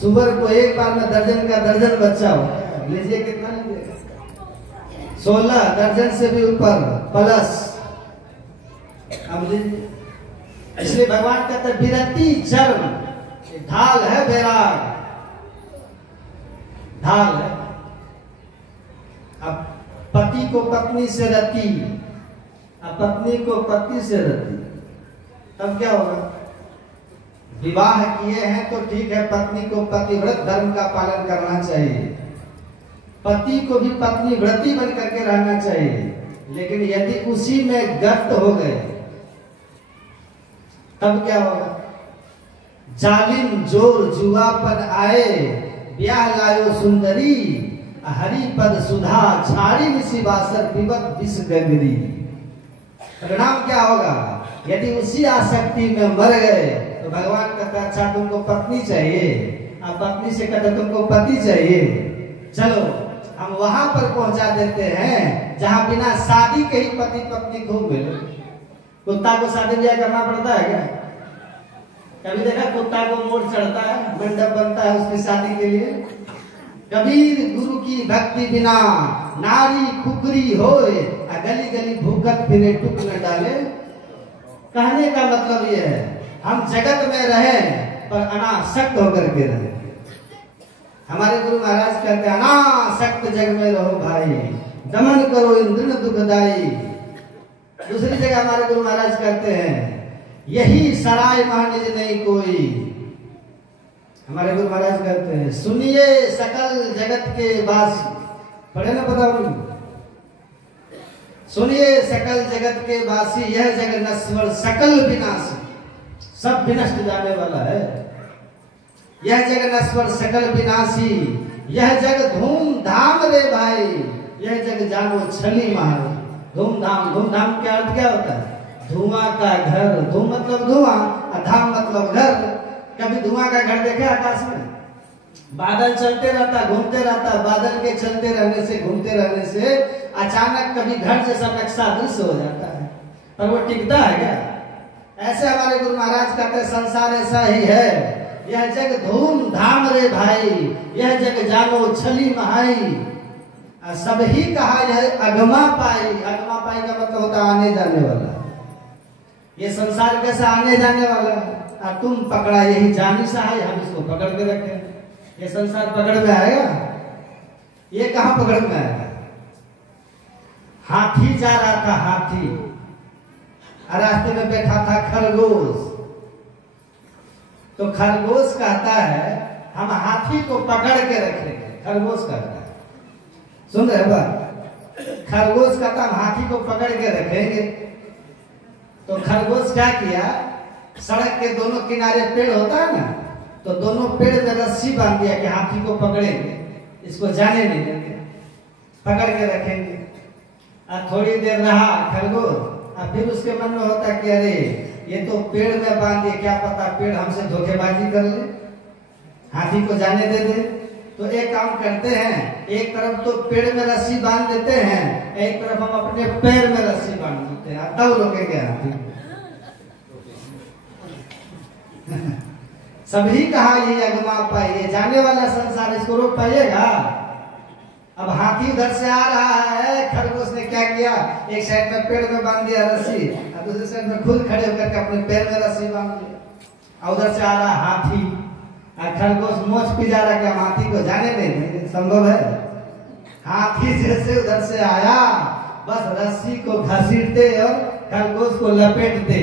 सुअर को एक बार में दर्जन का दर्जन बच्चा होगा। लीजिए कितना लीजिएगा? 16 दर्जन से भी ऊपर प्लस। अब इसलिए भगवान कहते हैं विरति चर्म, ढाल है बैराग, ढाल है। अब पति को पत्नी से रति, अब पत्नी को पति से रति, तब क्या होगा? विवाह किए हैं तो ठीक है, पत्नी को पतिव्रत धर्म का पालन करना चाहिए, पति को भी पत्नी व्रती बन करके रहना चाहिए। लेकिन यदि उसी में गर्त हो गए तब क्या होगा? जालिम जोर जुआपन आए, ब्याह लायो सुंदरी, हरि पद सुधा छाड़ी निशिवासर पिबत विष गंगरी। परिणाम क्या होगा? यदि उसी आसक्ति में मर गए तो भगवान कहता है अच्छा तुमको पत्नी चाहिए, अब पत्नी से कहते तुमको पति चाहिए, चलो हम वहां पर पहुंचा देते हैं जहां बिना शादी के ही पति पत्नी खूब मिले। कुत्ता को शादी ब्याह करना पड़ता है क्या? कभी देखा कुत्ता को मोड़ चढ़ता है, मंडप बनता है उसकी शादी के लिए? कबीर गुरु की भक्ति बिना नारी खुकरी होए, गली गली भूकत फिरे टुक न डाले। कहने का मतलब ये है हम जगत में रहें पर अनासक्त होकर के रहें। हमारे गुरु महाराज कहते हैं अनासक्त जग में रहो भाई, दमन करो इंद्र दुखदाई। दूसरी जगह हमारे गुरु महाराज कहते हैं यही सराय महानिज नहीं कोई। हमारे गुरु महाराज कहते हैं सुनिए सकल जगत के वासी, पढ़े ना पता उनको? सुनिए सकल जगत के वासी, यह जग नश्वर सकल विनाशी, सब विनष्ट जाने वाला है। यह जग नश्वर सकल विनाशी, यह जग धूमधाम रे भाई, यह जग जानो छली महारी। धूमधाम, धूमधाम का अर्थ क्या होता है? धुआं का घर, धूम मतलब धुआं, धाम मतलब घर। कभी धुआं का घर देखे आकाश में? बादल चलते रहता, घूमते रहता, बादल के चलते रहने से, घूमते रहने से अचानक कभी घर जैसा नक्शा दृश्य हो जाता है, पर वो टिकता है क्या? ऐसे हमारे गुरु महाराज कहते हैं संसार ऐसा ही है, यह जग धूमधाम रे भाई, यह जग जानो छली महाई। सब ही कहा यह अगमा पाई। अगमा पाई का मतलब होता है आने जाने वाला। ये संसार कैसा आने जाने वाला है, और तुम पकड़ा यही जानी सहाय, हम इसको पकड़ के रखे। ये संसार पकड़ में आएगा? ये कहां पकड़ में आएगा? हाथी जा रहा था, हाथी, रास्ते में बैठा था खरगोश, तो खरगोश कहता है हम हाथी को पकड़ के रखेंगे। खरगोश कहता है, सुन रहे बात? खरगोश कहता हम हाथी को पकड़ के रखेंगे। तो खरगोश क्या किया? सड़क के दोनों किनारे पेड़ होता है ना, तो दोनों पेड़ में रस्सी बांध दिया कि हाथी को पकड़ेंगे, इसको जाने नहीं देंगे, पकड़ के रखेंगे। और थोड़ी देर रहा खरगोश, और फिर उसके मन में होता कि अरे ये तो पेड़ में बांध दिए, क्या पता पेड़ हमसे धोखेबाजी कर ले, हाथी को जाने दे दे। तो एक काम करते हैं, एक तरफ तो पेड़ में रस्सी बांध देते हैं, एक तरफ हम अपने पैर में रस्सी बांध देते हैं, तब रोकेंगे हाथी। सभी कहा ये अगमा पाइए, जाने वाला संसार, इसको रोक पाइएगा? अब हाथी उधर से आ रहा है, खरगोश ने क्या किया? एक साइड में पेड़ में बांध दिया रस्सी, और दूसरी साइड में खुद खड़े होकर के अपने पैर में रस्सी बांध दिया। और उधर से आ रहा हाथी, और खरगोश मोच पिजा रहा कि हम हाथी को जाने नहीं देंगे। संभव है? हाथी जैसे उधर से आया, बस रस्सी को घसीटते और खरगोश को लपेटते,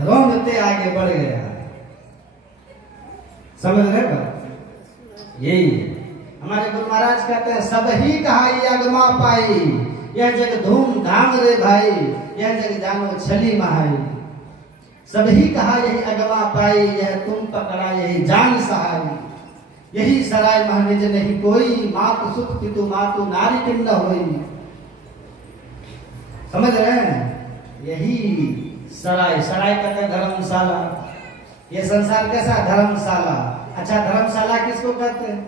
रोंदते आगे बढ़ गया। समझ रहे हो? यही हमारे गुरु महाराज कहते हैं सब ही कहा ये अगमा पाई, यह जग धूमधाम रे भाई, यह जग जानो छली महाई। सब ही कहा यही अगमा पाई, यह तुम पकड़ा यही जान सहाय। यही सराय महनिज नहीं कोई, मातु सुख पितु मातु नारी पिंड होई। समझ रहे हैं? यही सराय, सराय कहते हैं धर्मशाला। ये संसार कैसा? धर्मशाला। अच्छा, धर्मशाला किसको कहते हैं?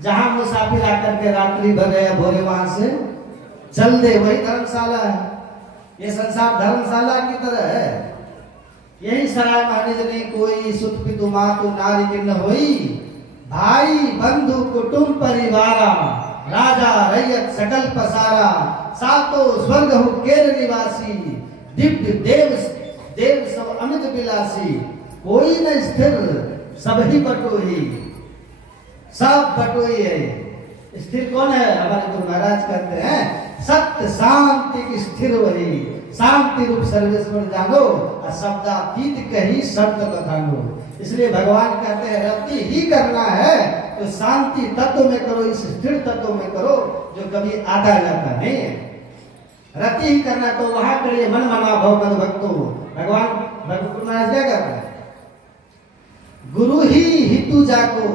जहां मुसाफिर आकर के रात्रि भर या भोरे वहां से चल दे, वही धर्मशाला है। ये संसार धर्मशाला की तरह है। यही सराय महानिज ने कोई सुत पितु मातु नारी किन्न होई, भाई बंधु कुटुंब परिवारा, राजा रैयत सकल पसारा, सातो स्वर्ग हो केर निवासी, दिव्य देव देव सब अमित विलासी, कोई न स्थिर सब ही बटोही, सब बटोही है। स्थिर कौन है? हमारे गुरु महाराज कहते हैं सत्य शांति की स्थिर वही, शांति रूप सर्वेश्वर जानो, और शब्दातीत कही शब्द बखानो। इसलिए भगवान कहते हैं रति ही करना है तो शांति तत्व में करो, इस स्थिर तत्व में करो जो कभी आता जाता नहीं है। रति ही करना तो वहां करिए, मन मना भव मद भक्तो। भगवान गुरु महाराज क्या करते हैं? गुरु ही हितु जाको,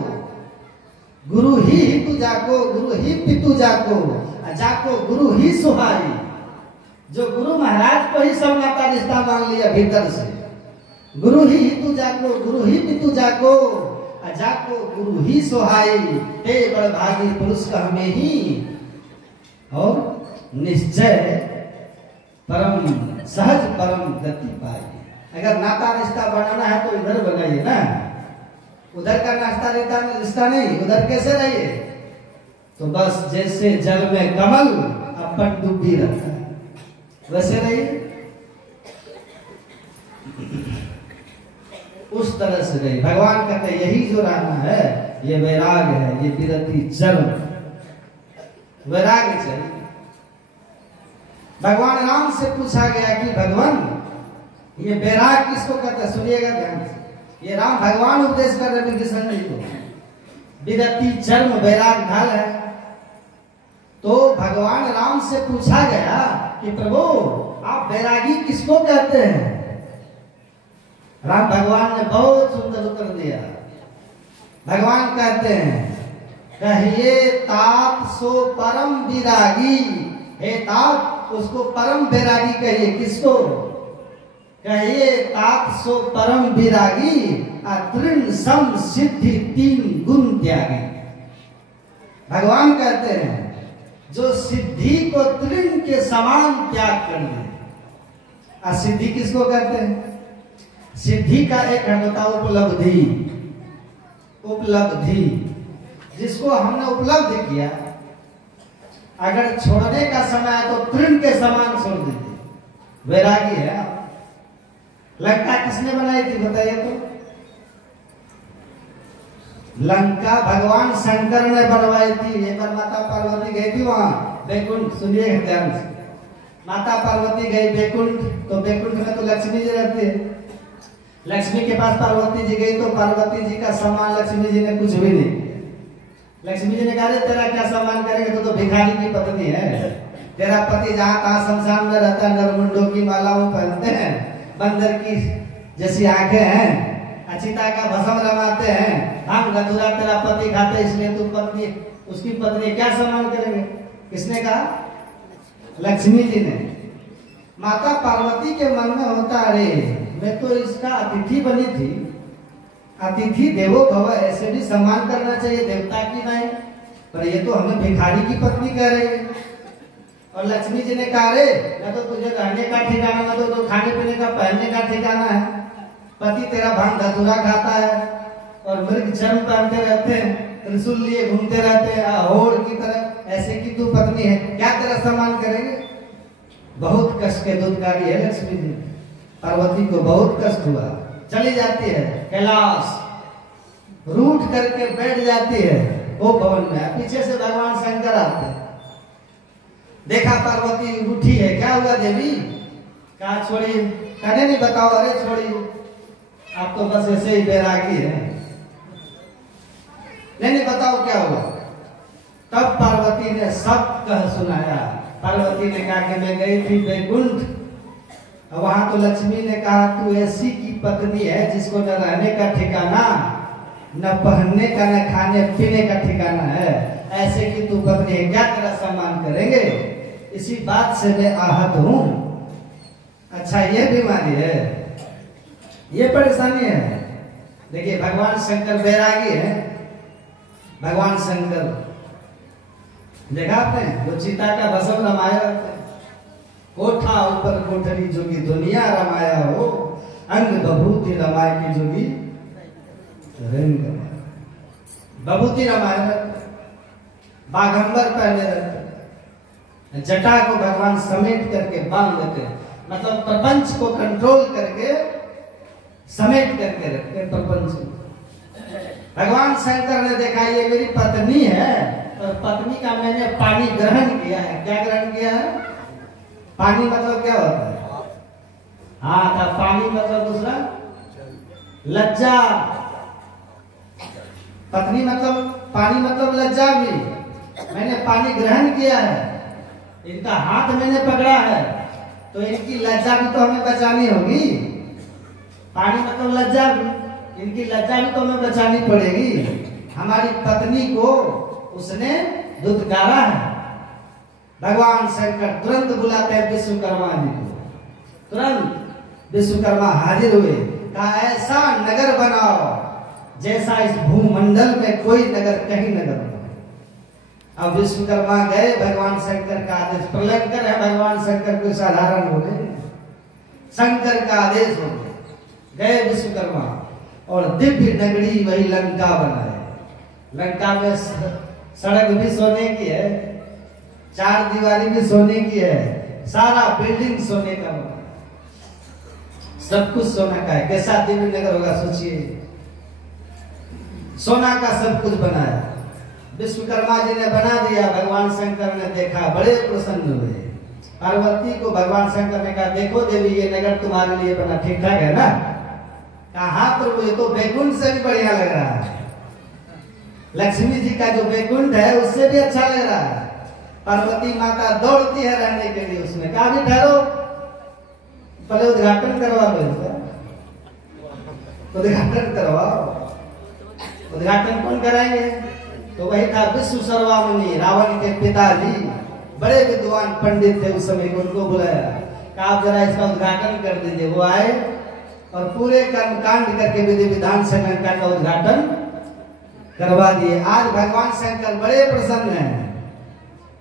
गुरु ही हितु जाको, गुरु ही पितु जाको, जाको गुरु ही सुहाई। जो गुरु महाराज को ही सब नाता रिश्ता मान लिया भीतर से, गुरु ही हितु जाको, गुरु ही पितु जाको, जाको गुरु ही सुहाई, ते बड़ भागी पुरुष का हमें ही, और निश्चय परम सहज परम गति पाई। अगर नाता रिश्ता बनाना है तो इधर बनाइए ना, उधर का नाश्ता रिश्ता नहीं, उधर कैसे रहिए? तो बस जैसे जल में कमल अपन डूबी रहता है वैसे रहिए, उस तरह से रहिए। भगवान कहते हैं यही जो रहना है ये वैराग है, ये विरति चर्म वैराग्य चाहिए। भगवान राम से पूछा गया कि भगवान ये वैराग किसको कहते हैं? सुनिएगा ध्यान से, ये राम भगवान उपदेश कर रहे विभीषण जी को। विरति चर्म वैराग ढाल है। तो भगवान राम से पूछा गया कि प्रभु आप वैरागी किसको कहते हैं? राम भगवान ने बहुत सुंदर उत्तर दिया। भगवान कहते हैं कहिए तात सो परम विरागी, हे तात उसको परम वैरागी कहिए। किसको कहिए? तात सो परम विरागी, तृण सम सिद्धि तीन गुण त्यागी। भगवान कहते हैं जो सिद्धि को तृण के समान त्याग कर दे। सिद्धि किसको कहते हैं? सिद्धि का एक होता उपलब्धि। उपलब्धि जिसको हमने उपलब्ध किया, अगर छोड़ने का समय है तो तृण के समान छोड़ दीजिए, वैरागी है। लंका किसने बनाई थी बताइए तो? लंका भगवान शंकर ने बनवाई थी। एक बार माता पार्वती गई थी वहां बैकुंठ, सुनिए ध्यान से। माता पार्वती गई बैकुंठ, तो बैकुंठ में तो लक्ष्मी जी रहती है। लक्ष्मी के पास पार्वती जी गई तो पार्वती जी का सामान लक्ष्मी जी ने कुछ भी नहीं। लक्ष्मी जी ने कहा तेरा क्या सामान करेंगे, तो भिखारी की पत्नी है। तेरा पति जहाँ कहाँ शमशान में रहता है, नरमुंडों की मालाओं पहनते हैं, बंदर की जैसी आंखें हैं, अचिता का भस्म रमाते हैं, हम गधुरा तेरा पति खाते, इसलिए तू पत्नी उसकी पत्नी क्या सम्मान करेंगे? किसने कहा? लक्ष्मी जी ने। माता पार्वती के मन में होता अरे मैं तो इसका अतिथि बनी थी, अतिथि देवो भव, ऐसे भी सम्मान करना चाहिए देवता की नहीं, पर ये तो हमें भिखारी की पत्नी कह रही है। और लक्ष्मी जी ने कहा रे न तो तुझे रहने का ठिकाना, न तो खाने पीने का पहनने का ठिकाना है। पति तेरा भांग धतूरा खाता है और मृग चर्म पहनते रहते हैं, त्रिशूल लिए घूमते रहते हैं होड़ की तरह, ऐसे की तू पत्नी है, क्या तेरा सम्मान करेंगे? बहुत कष्ट के दूधकारी है लक्ष्मी जी। पार्वती को बहुत कष्ट हुआ, चली जाती है कैलाश, रूठ करके बैठ जाती है वो भवन में। पीछे से भगवान शंकर आते हैं, देखा पार्वती उठी है, क्या हुआ देवी? कहा छोड़िए, कहने नहीं बताओ, अरे छोड़िए आप तो बस ऐसे ही बैरागी है, नहीं बताओ क्या हुआ। तब पार्वती ने सब कह सुनाया। पार्वती ने कहा कि मैं गई थी बैकुंठ, वहां तो लक्ष्मी ने कहा तू ऐसी की पत्नी है जिसको न रहने का ठिकाना, न पहनने का, न खाने पीने का ठिकाना है, ऐसे की तू पत्नी है, क्या तेरा सम्मान करेंगे? इसी बात से मैं आहत हूं। अच्छा ये बीमारी है, ये परेशानी है, देखिए भगवान शंकर बैरागी है। भगवान शंकर देखा आपने, वो चिता का भस्म रमाया रहते हैं। कोठा ऊपर कोठरी जोगी दुनिया रमाया हो, अंग बभूति रमाय की जोगी रंग बभूति रमाया रहते, बाघंबर पहने रहते, जटा को भगवान समेट करके बांध देते हैं, मतलब प्रपंच को कंट्रोल करके समेट करके रखते हैं प्रपंच को। भगवान शंकर ने देखा ये मेरी पत्नी है, और पत्नी का मैंने पानी ग्रहण किया है। क्या ग्रहण किया है? पानी मतलब क्या होता है? हाँ था, पानी मतलब दूसरा लज्जा। पत्नी मतलब पानी मतलब लज्जा भी। मैंने पानी ग्रहण किया है, इनका हाथ मैंने पकड़ा है, तो इनकी लज्जा भी तो हमें बचानी होगी। पानी मतलब लज्जा भी, इनकी लज्जा भी तो हमें बचानी पड़ेगी। हमारी पत्नी को उसने दुत्कारा है। भगवान शंकर तुरंत बुलाते हैं विश्वकर्मा जी को। तुरंत विश्वकर्मा हाजिर हुए, कहा ऐसा नगर बनाओ जैसा इस भूमंडल में कोई नगर कहीं नगर बना। अब विश्वकर्मा गए, भगवान शंकर का आदेश, प्रलंकर है भगवान शंकर, कोई साधारण हो गए, शंकर का आदेश हो गए विश्वकर्मा, और दिव्य नगरी वही लंका बनाए। लंका में सड़क भी सोने की है, चार दीवारी भी सोने की है, सारा बिल्डिंग सोने का बना, सब कुछ सोना का है। कैसा दिव्य नगर होगा सोचिए, सोना का सब कुछ बनाया। विश्वकर्मा जी ने बना दिया, भगवान शंकर ने देखा, बड़े प्रसन्न हुए। पार्वती को भगवान शंकर ने कहा, देखो देवी ये नगर तुम्हारे लिए बना, ठीक ठाक है ना? कहा प्रभु ये तो बैकुंठ से भी बढ़िया लग रहा है, लक्ष्मी जी का जो बैकुंठ है उससे भी अच्छा लग रहा है। पार्वती माता दौड़ती है रहने के लिए उसमें। कहा भी ठहरो, पहले उद्घाटन करवा लो इसका, उद्घाटन करवाओ। उद्घाटन कौन कराएंगे? तो वही था विश्व सर्वामणि, रावण के पिताजी, बड़े विद्वान पंडित थे उस समय, उनको बुलाया, कहा आप जरा इसका उद्घाटन कर दीजिए। वो आए और पूरे कर्मकांड करके विधि विधान से लंका का उद्घाटन करवा दिए। आज भगवान शंकर बड़े प्रसन्न हैं।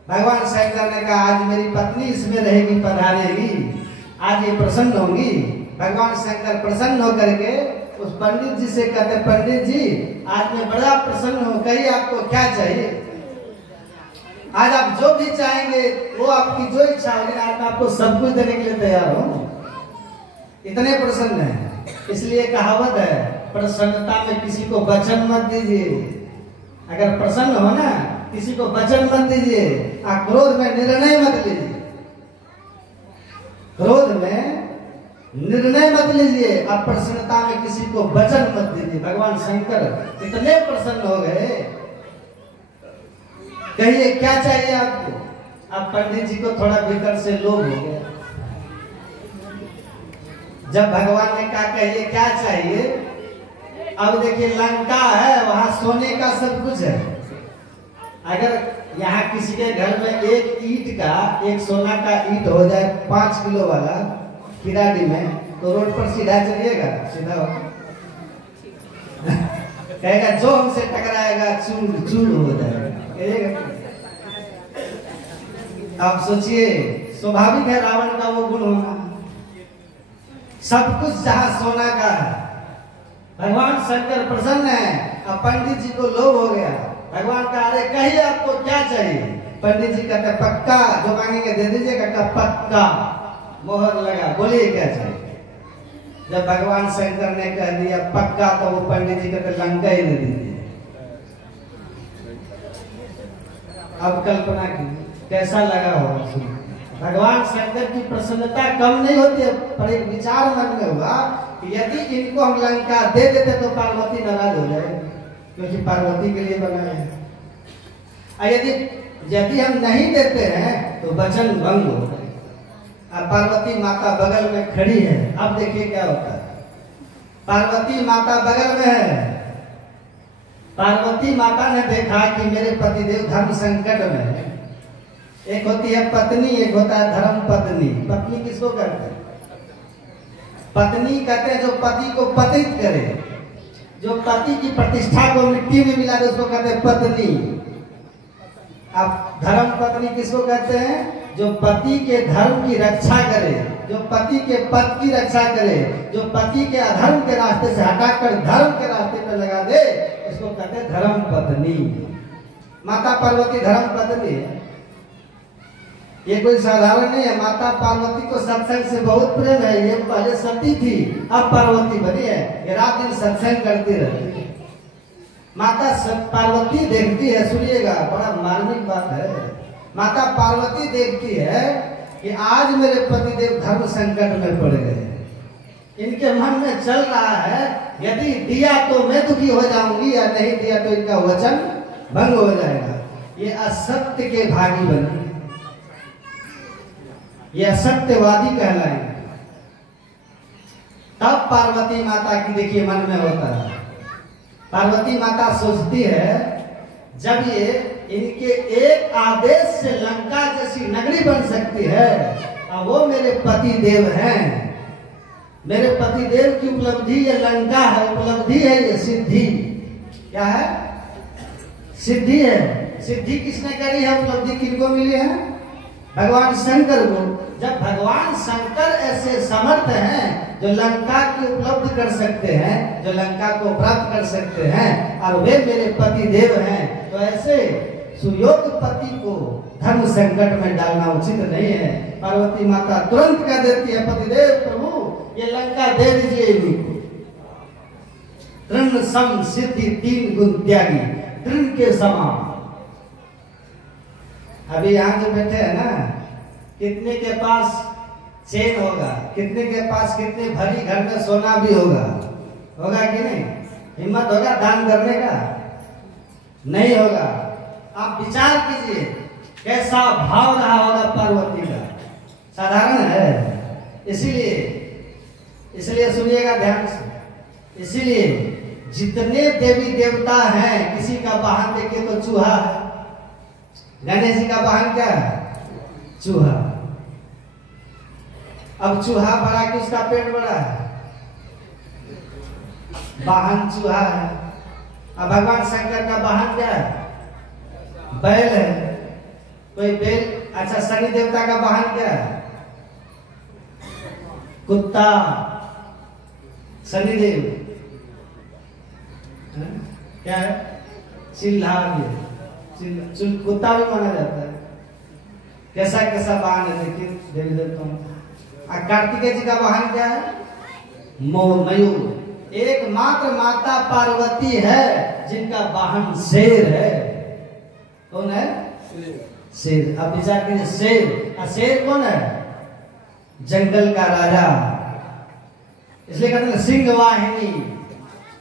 भगवान शंकर ने कहा आज मेरी पत्नी इसमें रहेगी, पधारेगी, आज ये प्रसन्न होंगी। भगवान शंकर प्रसन्न होकर के उस पंडित जी से कहते, पंडित जी आज मैं बड़ा प्रसन्न हूँ, कहिए आपको क्या चाहिए? आज आप जो भी चाहेंगे वो आपकी जो इच्छा होगी, आज मैं आपको सब कुछ देने के लिए तैयार हूँ। इतने प्रसन्न है। इसलिए कहावत है, प्रसन्नता में किसी को वचन मत दीजिए। अगर प्रसन्न हो ना, किसी को वचन मत दीजिए। आप क्रोध में निर्णय मत लीजिए, क्रोध में निर्णय मत लीजिए। आप प्रसन्नता में किसी को वचन मत दीजिए। भगवान शंकर इतने प्रसन्न हो गए, कहिए क्या चाहिए आपको? अब पंडित जी को थोड़ा भीतर से लोभ हो गया। जब भगवान ने कहा कहिए क्या चाहिए, अब देखिए लंका है, वहां सोने का सब कुछ है। अगर यहाँ किसी के घर में एक ईंट का, एक सोना का ईंट हो जाए 5 किलो वाला किराड़ी में, तो रोड पर सीधा चलिएगा? सीधा कहेगा जो हमसे टकराएगा चूर चूर हो जाएगा। आप सोचिए, स्वाभाविक है रावण का वो गुण होना। सब कुछ जहां सोना का है। भगवान शंकर प्रसन्न है। अब पंडित जी को लोभ हो गया। भगवान का अरे कहिए आपको क्या चाहिए? पंडित जी कहते पक्का, जो मांगेंगे दे दीजिएगा। पक्का, मोहर लगा, बोलिए क्या चाहिए? जब भगवान शंकर ने कह दिया पक्का, तो वो पंडित जी कहते लंका ही दे दीजिए। अब कल्पना की कैसा लगा होगा। भगवान शंकर की प्रसन्नता कम नहीं होती है, पर एक विचार मन में हुआ कि यदि इनको हम लंका दे देते तो पार्वती नाराज हो जाए, क्योंकि पार्वती के लिए बनाया है। यदि हम नहीं देते हैं तो वचन भंग हो जाए। अब पार्वती माता बगल में खड़ी है। अब देखिए क्या होता है। पार्वती माता बगल में है। पार्वती माता ने देखा कि मेरे पतिदेव धर्म संकट में है। एक होती है पत्नी, एक होता है धर्म पत्नी। पत्नी किसको कहते हैं? पत्नी कहते हैं जो पति को पतित करे, जो पति की प्रतिष्ठा को मिट्टी में मिला दे उसको कहते हैं पत्नी। अब धर्म पत्नी किसको कहते हैं? जो पति के धर्म की रक्षा करे, जो पति के पद की रक्षा करे, जो पति के अधर्म के रास्ते से हटाकर धर्म के रास्ते पर लगा दे, इसको कहते हैं धर्म पत्नी। माता पार्वती धर्म पत्नी है, ये कोई साधारण नहीं है। माता पार्वती को सत्संग से बहुत प्रेम है। ये पहले सती थी, अब पार्वती बनी है। ये रात दिन सत्संग करती रहती है। माता पार्वती देखती है, सुनिएगा बड़ा मार्मिक बात है। माता पार्वती देखती है कि आज मेरे पतिदेव धर्म संकट में पड़ गए। इनके मन में चल रहा है यदि दिया तो मैं दुखी हो जाऊंगी, या नहीं दिया तो इनका वचन भंग हो जाएगा। ये असत्य के भागी बने, ये असत्यवादी कहलाएंगे। तब पार्वती माता की देखिए मन में होता है, पार्वती माता सोचती है जब ये इनके एक आदेश से लंका जैसी नगरी बन सकती है, और वो मेरे पति देव हैं। मेरे पति देव की उपलब्धि ये लंका है, उपलब्धि है ये सिद्धि। क्या है? सिद्धि है। सिद्धि किसने करी है? उपलब्धि किनको मिली है? भगवान शंकर को। जब भगवान शंकर ऐसे समर्थ हैं जो लंका की उपलब्ध कर सकते हैं, जो लंका को प्राप्त कर सकते हैं, और वे मेरे पति देव हैं, तो ऐसे सुयोग पति को धर्म संकट में डालना उचित नहीं है। पार्वती माता तुरंत कह देती है, पतिदेव प्रभु ये लंका दे दीजिए इनको। तृण सम सिद्धि 3 गुण त्यागी, तृण के समान। अभी यहाँ जो बैठे हैं ना, कितने के पास चेन होगा, कितने के पास कितने भरी घर में सोना भी होगा, होगा कि नहीं? हिम्मत होगा दान करने का? नहीं होगा। आप विचार कीजिए कैसा भाव रहा होगा पार्वती का, साधारण है। इसीलिए सुनिएगा ध्यान से। इसीलिए जितने देवी देवता हैं, किसी का वाहन देखिए तो चूहा है। गणेश जी का वाहन क्या है? चूहा। अब चूहा बड़ा कि उसका पेट बड़ा है? वाहन चूहा है। अब भगवान शंकर का वाहन क्या है? बैल है। कोई बैल, अच्छा शनि देवता का वाहन क्या है? कुत्ता। शनिदेव क्या है? चिल्ला। कुत्ता भी माना जाता है। कैसा कैसा वाहन है देखिए देवी देवताओं। कार्तिकेय जी का वाहन क्या है? मयूर। एकमात्र माता पार्वती है जिनका वाहन शेर है। कौन है? शेर। अब विचार कीजिए, शेर। शेर कौन है? जंगल का राजा। इसलिए कहते हैं सिंह वाहिनी।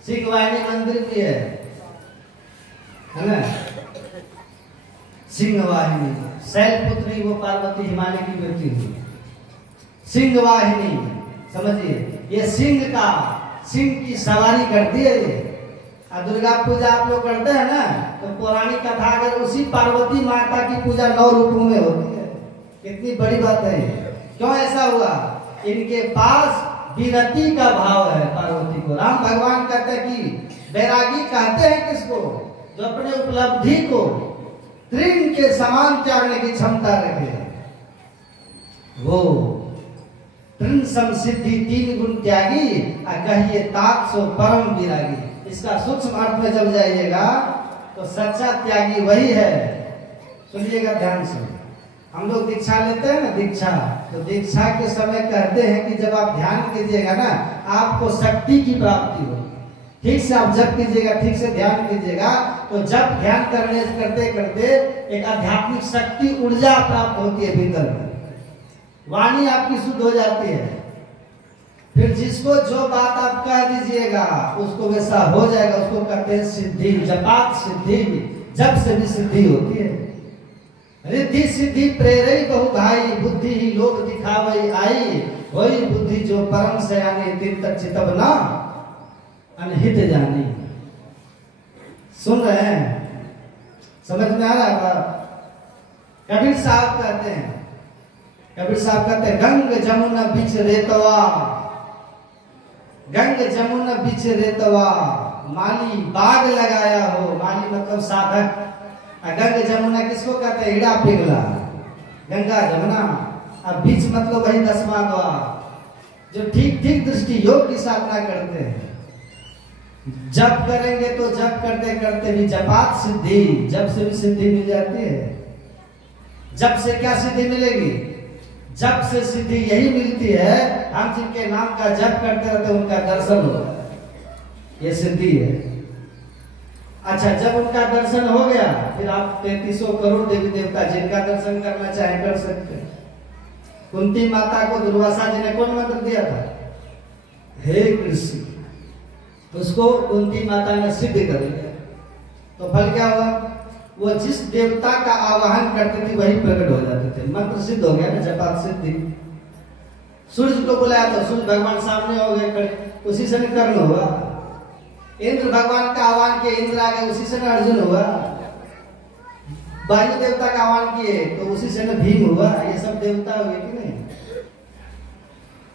सिंह वाहिनी मंदिर भी है ना? सिंह वाहिनी। शैलपुत्री वो पार्वती हिमालय की बेटी हुई। सिंह वाहिनी समझिए, ये सिंह की सवारी करती है ये। दुर्गा पूजा आप लोग करते हैं ना, तो पौराणिक कथा अगर उसी पार्वती माता की पूजा 9 रूपों में होती है। कितनी बड़ी बात है। क्यों ऐसा हुआ? इनके पास विरति का भाव है पार्वती को। राम भगवान कहते हैं कि बैरागी कहते हैं किसको? जो अपने उपलब्धि को तृण के समान त्यागने की क्षमता रखे, वो तृण समसिद्धि 3 गुण त्यागी, कहिए तात सो परम विरागी। इसका सूक्ष्म अर्थ में जब जाइएगा तो सच्चा त्यागी वही है। सुनिएगा ध्यान से। हम लोग दीक्षा लेते हैं ना, दीक्षा, तो दीक्षा के समय कहते हैं कि जब आप ध्यान कीजिएगा ना, आपको शक्ति की प्राप्ति हो। ठीक से आप जप कीजिएगा, ठीक से ध्यान कीजिएगा, तो जब ध्यान करते करते एक आध्यात्मिक शक्ति, ऊर्जा प्राप्त होती है भीतर में। वाणी आपकी शुद्ध हो जाती है। फिर जिसको जो बात आप कह दीजिएगा उसको वैसा हो जाएगा। उसको कहते हैं सिद्धि। जपात सिद्धि, जप से भी सिद्धि होती है। रिद्धि सिद्धि प्रेरई बहु भाई, बुद्धि ही लोग दिखावई आई। वही बुद्धि जो परम सयानी, दिन तक चितव ना अनहित जानी। सुन रहे हैं? समझ में आ रहा है? कबीर साहब कहते हैं, गंग जमुना बीच रेतवा, गंग जमुना बीच रेतवा, माली बाग लगाया हो, माली मतलब साधक। गंग जमुना किसको कहते हैं? हीरा पिघला, गंगा जमुना। अब बीच मतलब वही 10वां द्वार, जो ठीक ठीक दृष्टि योग की साधना करते हैं। जप करेंगे तो जप करते करते भी जपात सिद्धि, जप से भी सिद्धि मिल जाती है। जप से क्या सिद्धि मिलेगी? जप से सिद्धि यही मिलती है, हम जिनके नाम का जप करते रहते उनका दर्शन होता है, ये सिद्धि है। अच्छा, जब उनका दर्शन हो गया फिर आप 3300 करोड़ देवी देवता जिनका दर्शन करना चाहे कर सकते हैं। कुंती माता को दुर्वासा जी ने कौन मंत्र दिया था? हे कृष्ण। उसको कुंती माता ने सिद्ध कर लिया। तो फल क्या हुआ? वो जिस देवता का आवाहन करते थे वही प्रकट हो जाते थे। मंत्र सिद्ध हो गया ना, जपात सिद्धि। सूर्य को बुलाया तो सूर्य भगवान सामने हो गए खड़े, उसी से कर्ण हुआ। इंद्र भगवान का आह्वान किए, इंद्र आ गए, उसी से न अर्जुन हुआ। वायु देवता का आह्वान किए तो उसी से न भीम हुआ। ये सब देवता हुए कि नहीं?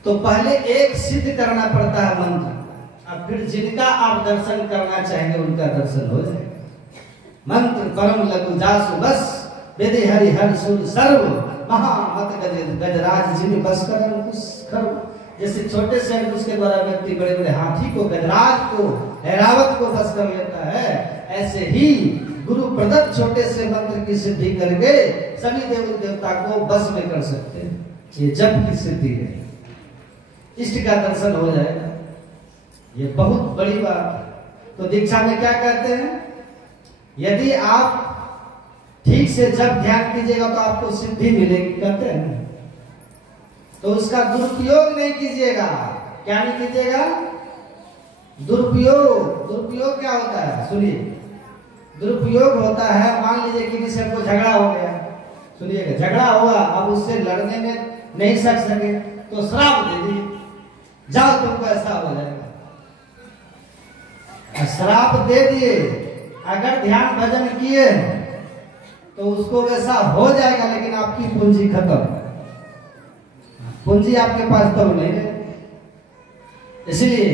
तो पहले एक सिद्ध करना पड़ता है मंत्र, अब फिर जिनका आप दर्शन करना चाहेंगे उनका दर्शन हो जाएगा। मंत्र परम लघु जासु बस, वेदे हरि हर सुर सर्व, महामत गजराज जिन बस कर। जैसे छोटे से अंकुश के द्वारा व्यक्ति बड़े बड़े हाथी को, गजराज को, ऐरावत को बस कर लेता है, ऐसे ही गुरु प्रदत्त छोटे से मंत्र की सिद्धि करके सभी देवी देवता को बस में कर सकते हैं। ये जप की सिद्धि है, इष्ट का दर्शन हो जाएगा। ये बहुत बड़ी बात है। तो दीक्षा में क्या कहते हैं? यदि आप ठीक से जब ध्यान कीजिएगा तो आपको सिद्धि मिलेगी, कहते हैं। तो उसका दुरुपयोग नहीं कीजिएगा। क्या नहीं कीजिएगा? दुरुपयोग। दुरुपयोग क्या होता है? सुनिए, दुरुपयोग होता है, मान लीजिए किसी से हमको झगड़ा हो गया, सुनिएगा, झगड़ा हुआ, अब उससे लड़ने में नहीं सके तो श्राप दे दी, जाओ तुमको ऐसा हो जाएगा। श्राप दे दिए, अगर ध्यान भजन किए तो उसको वैसा हो जाएगा, लेकिन आपकी पूंजी खत्म, पूंजी आपके पास तो नहीं है। इसलिए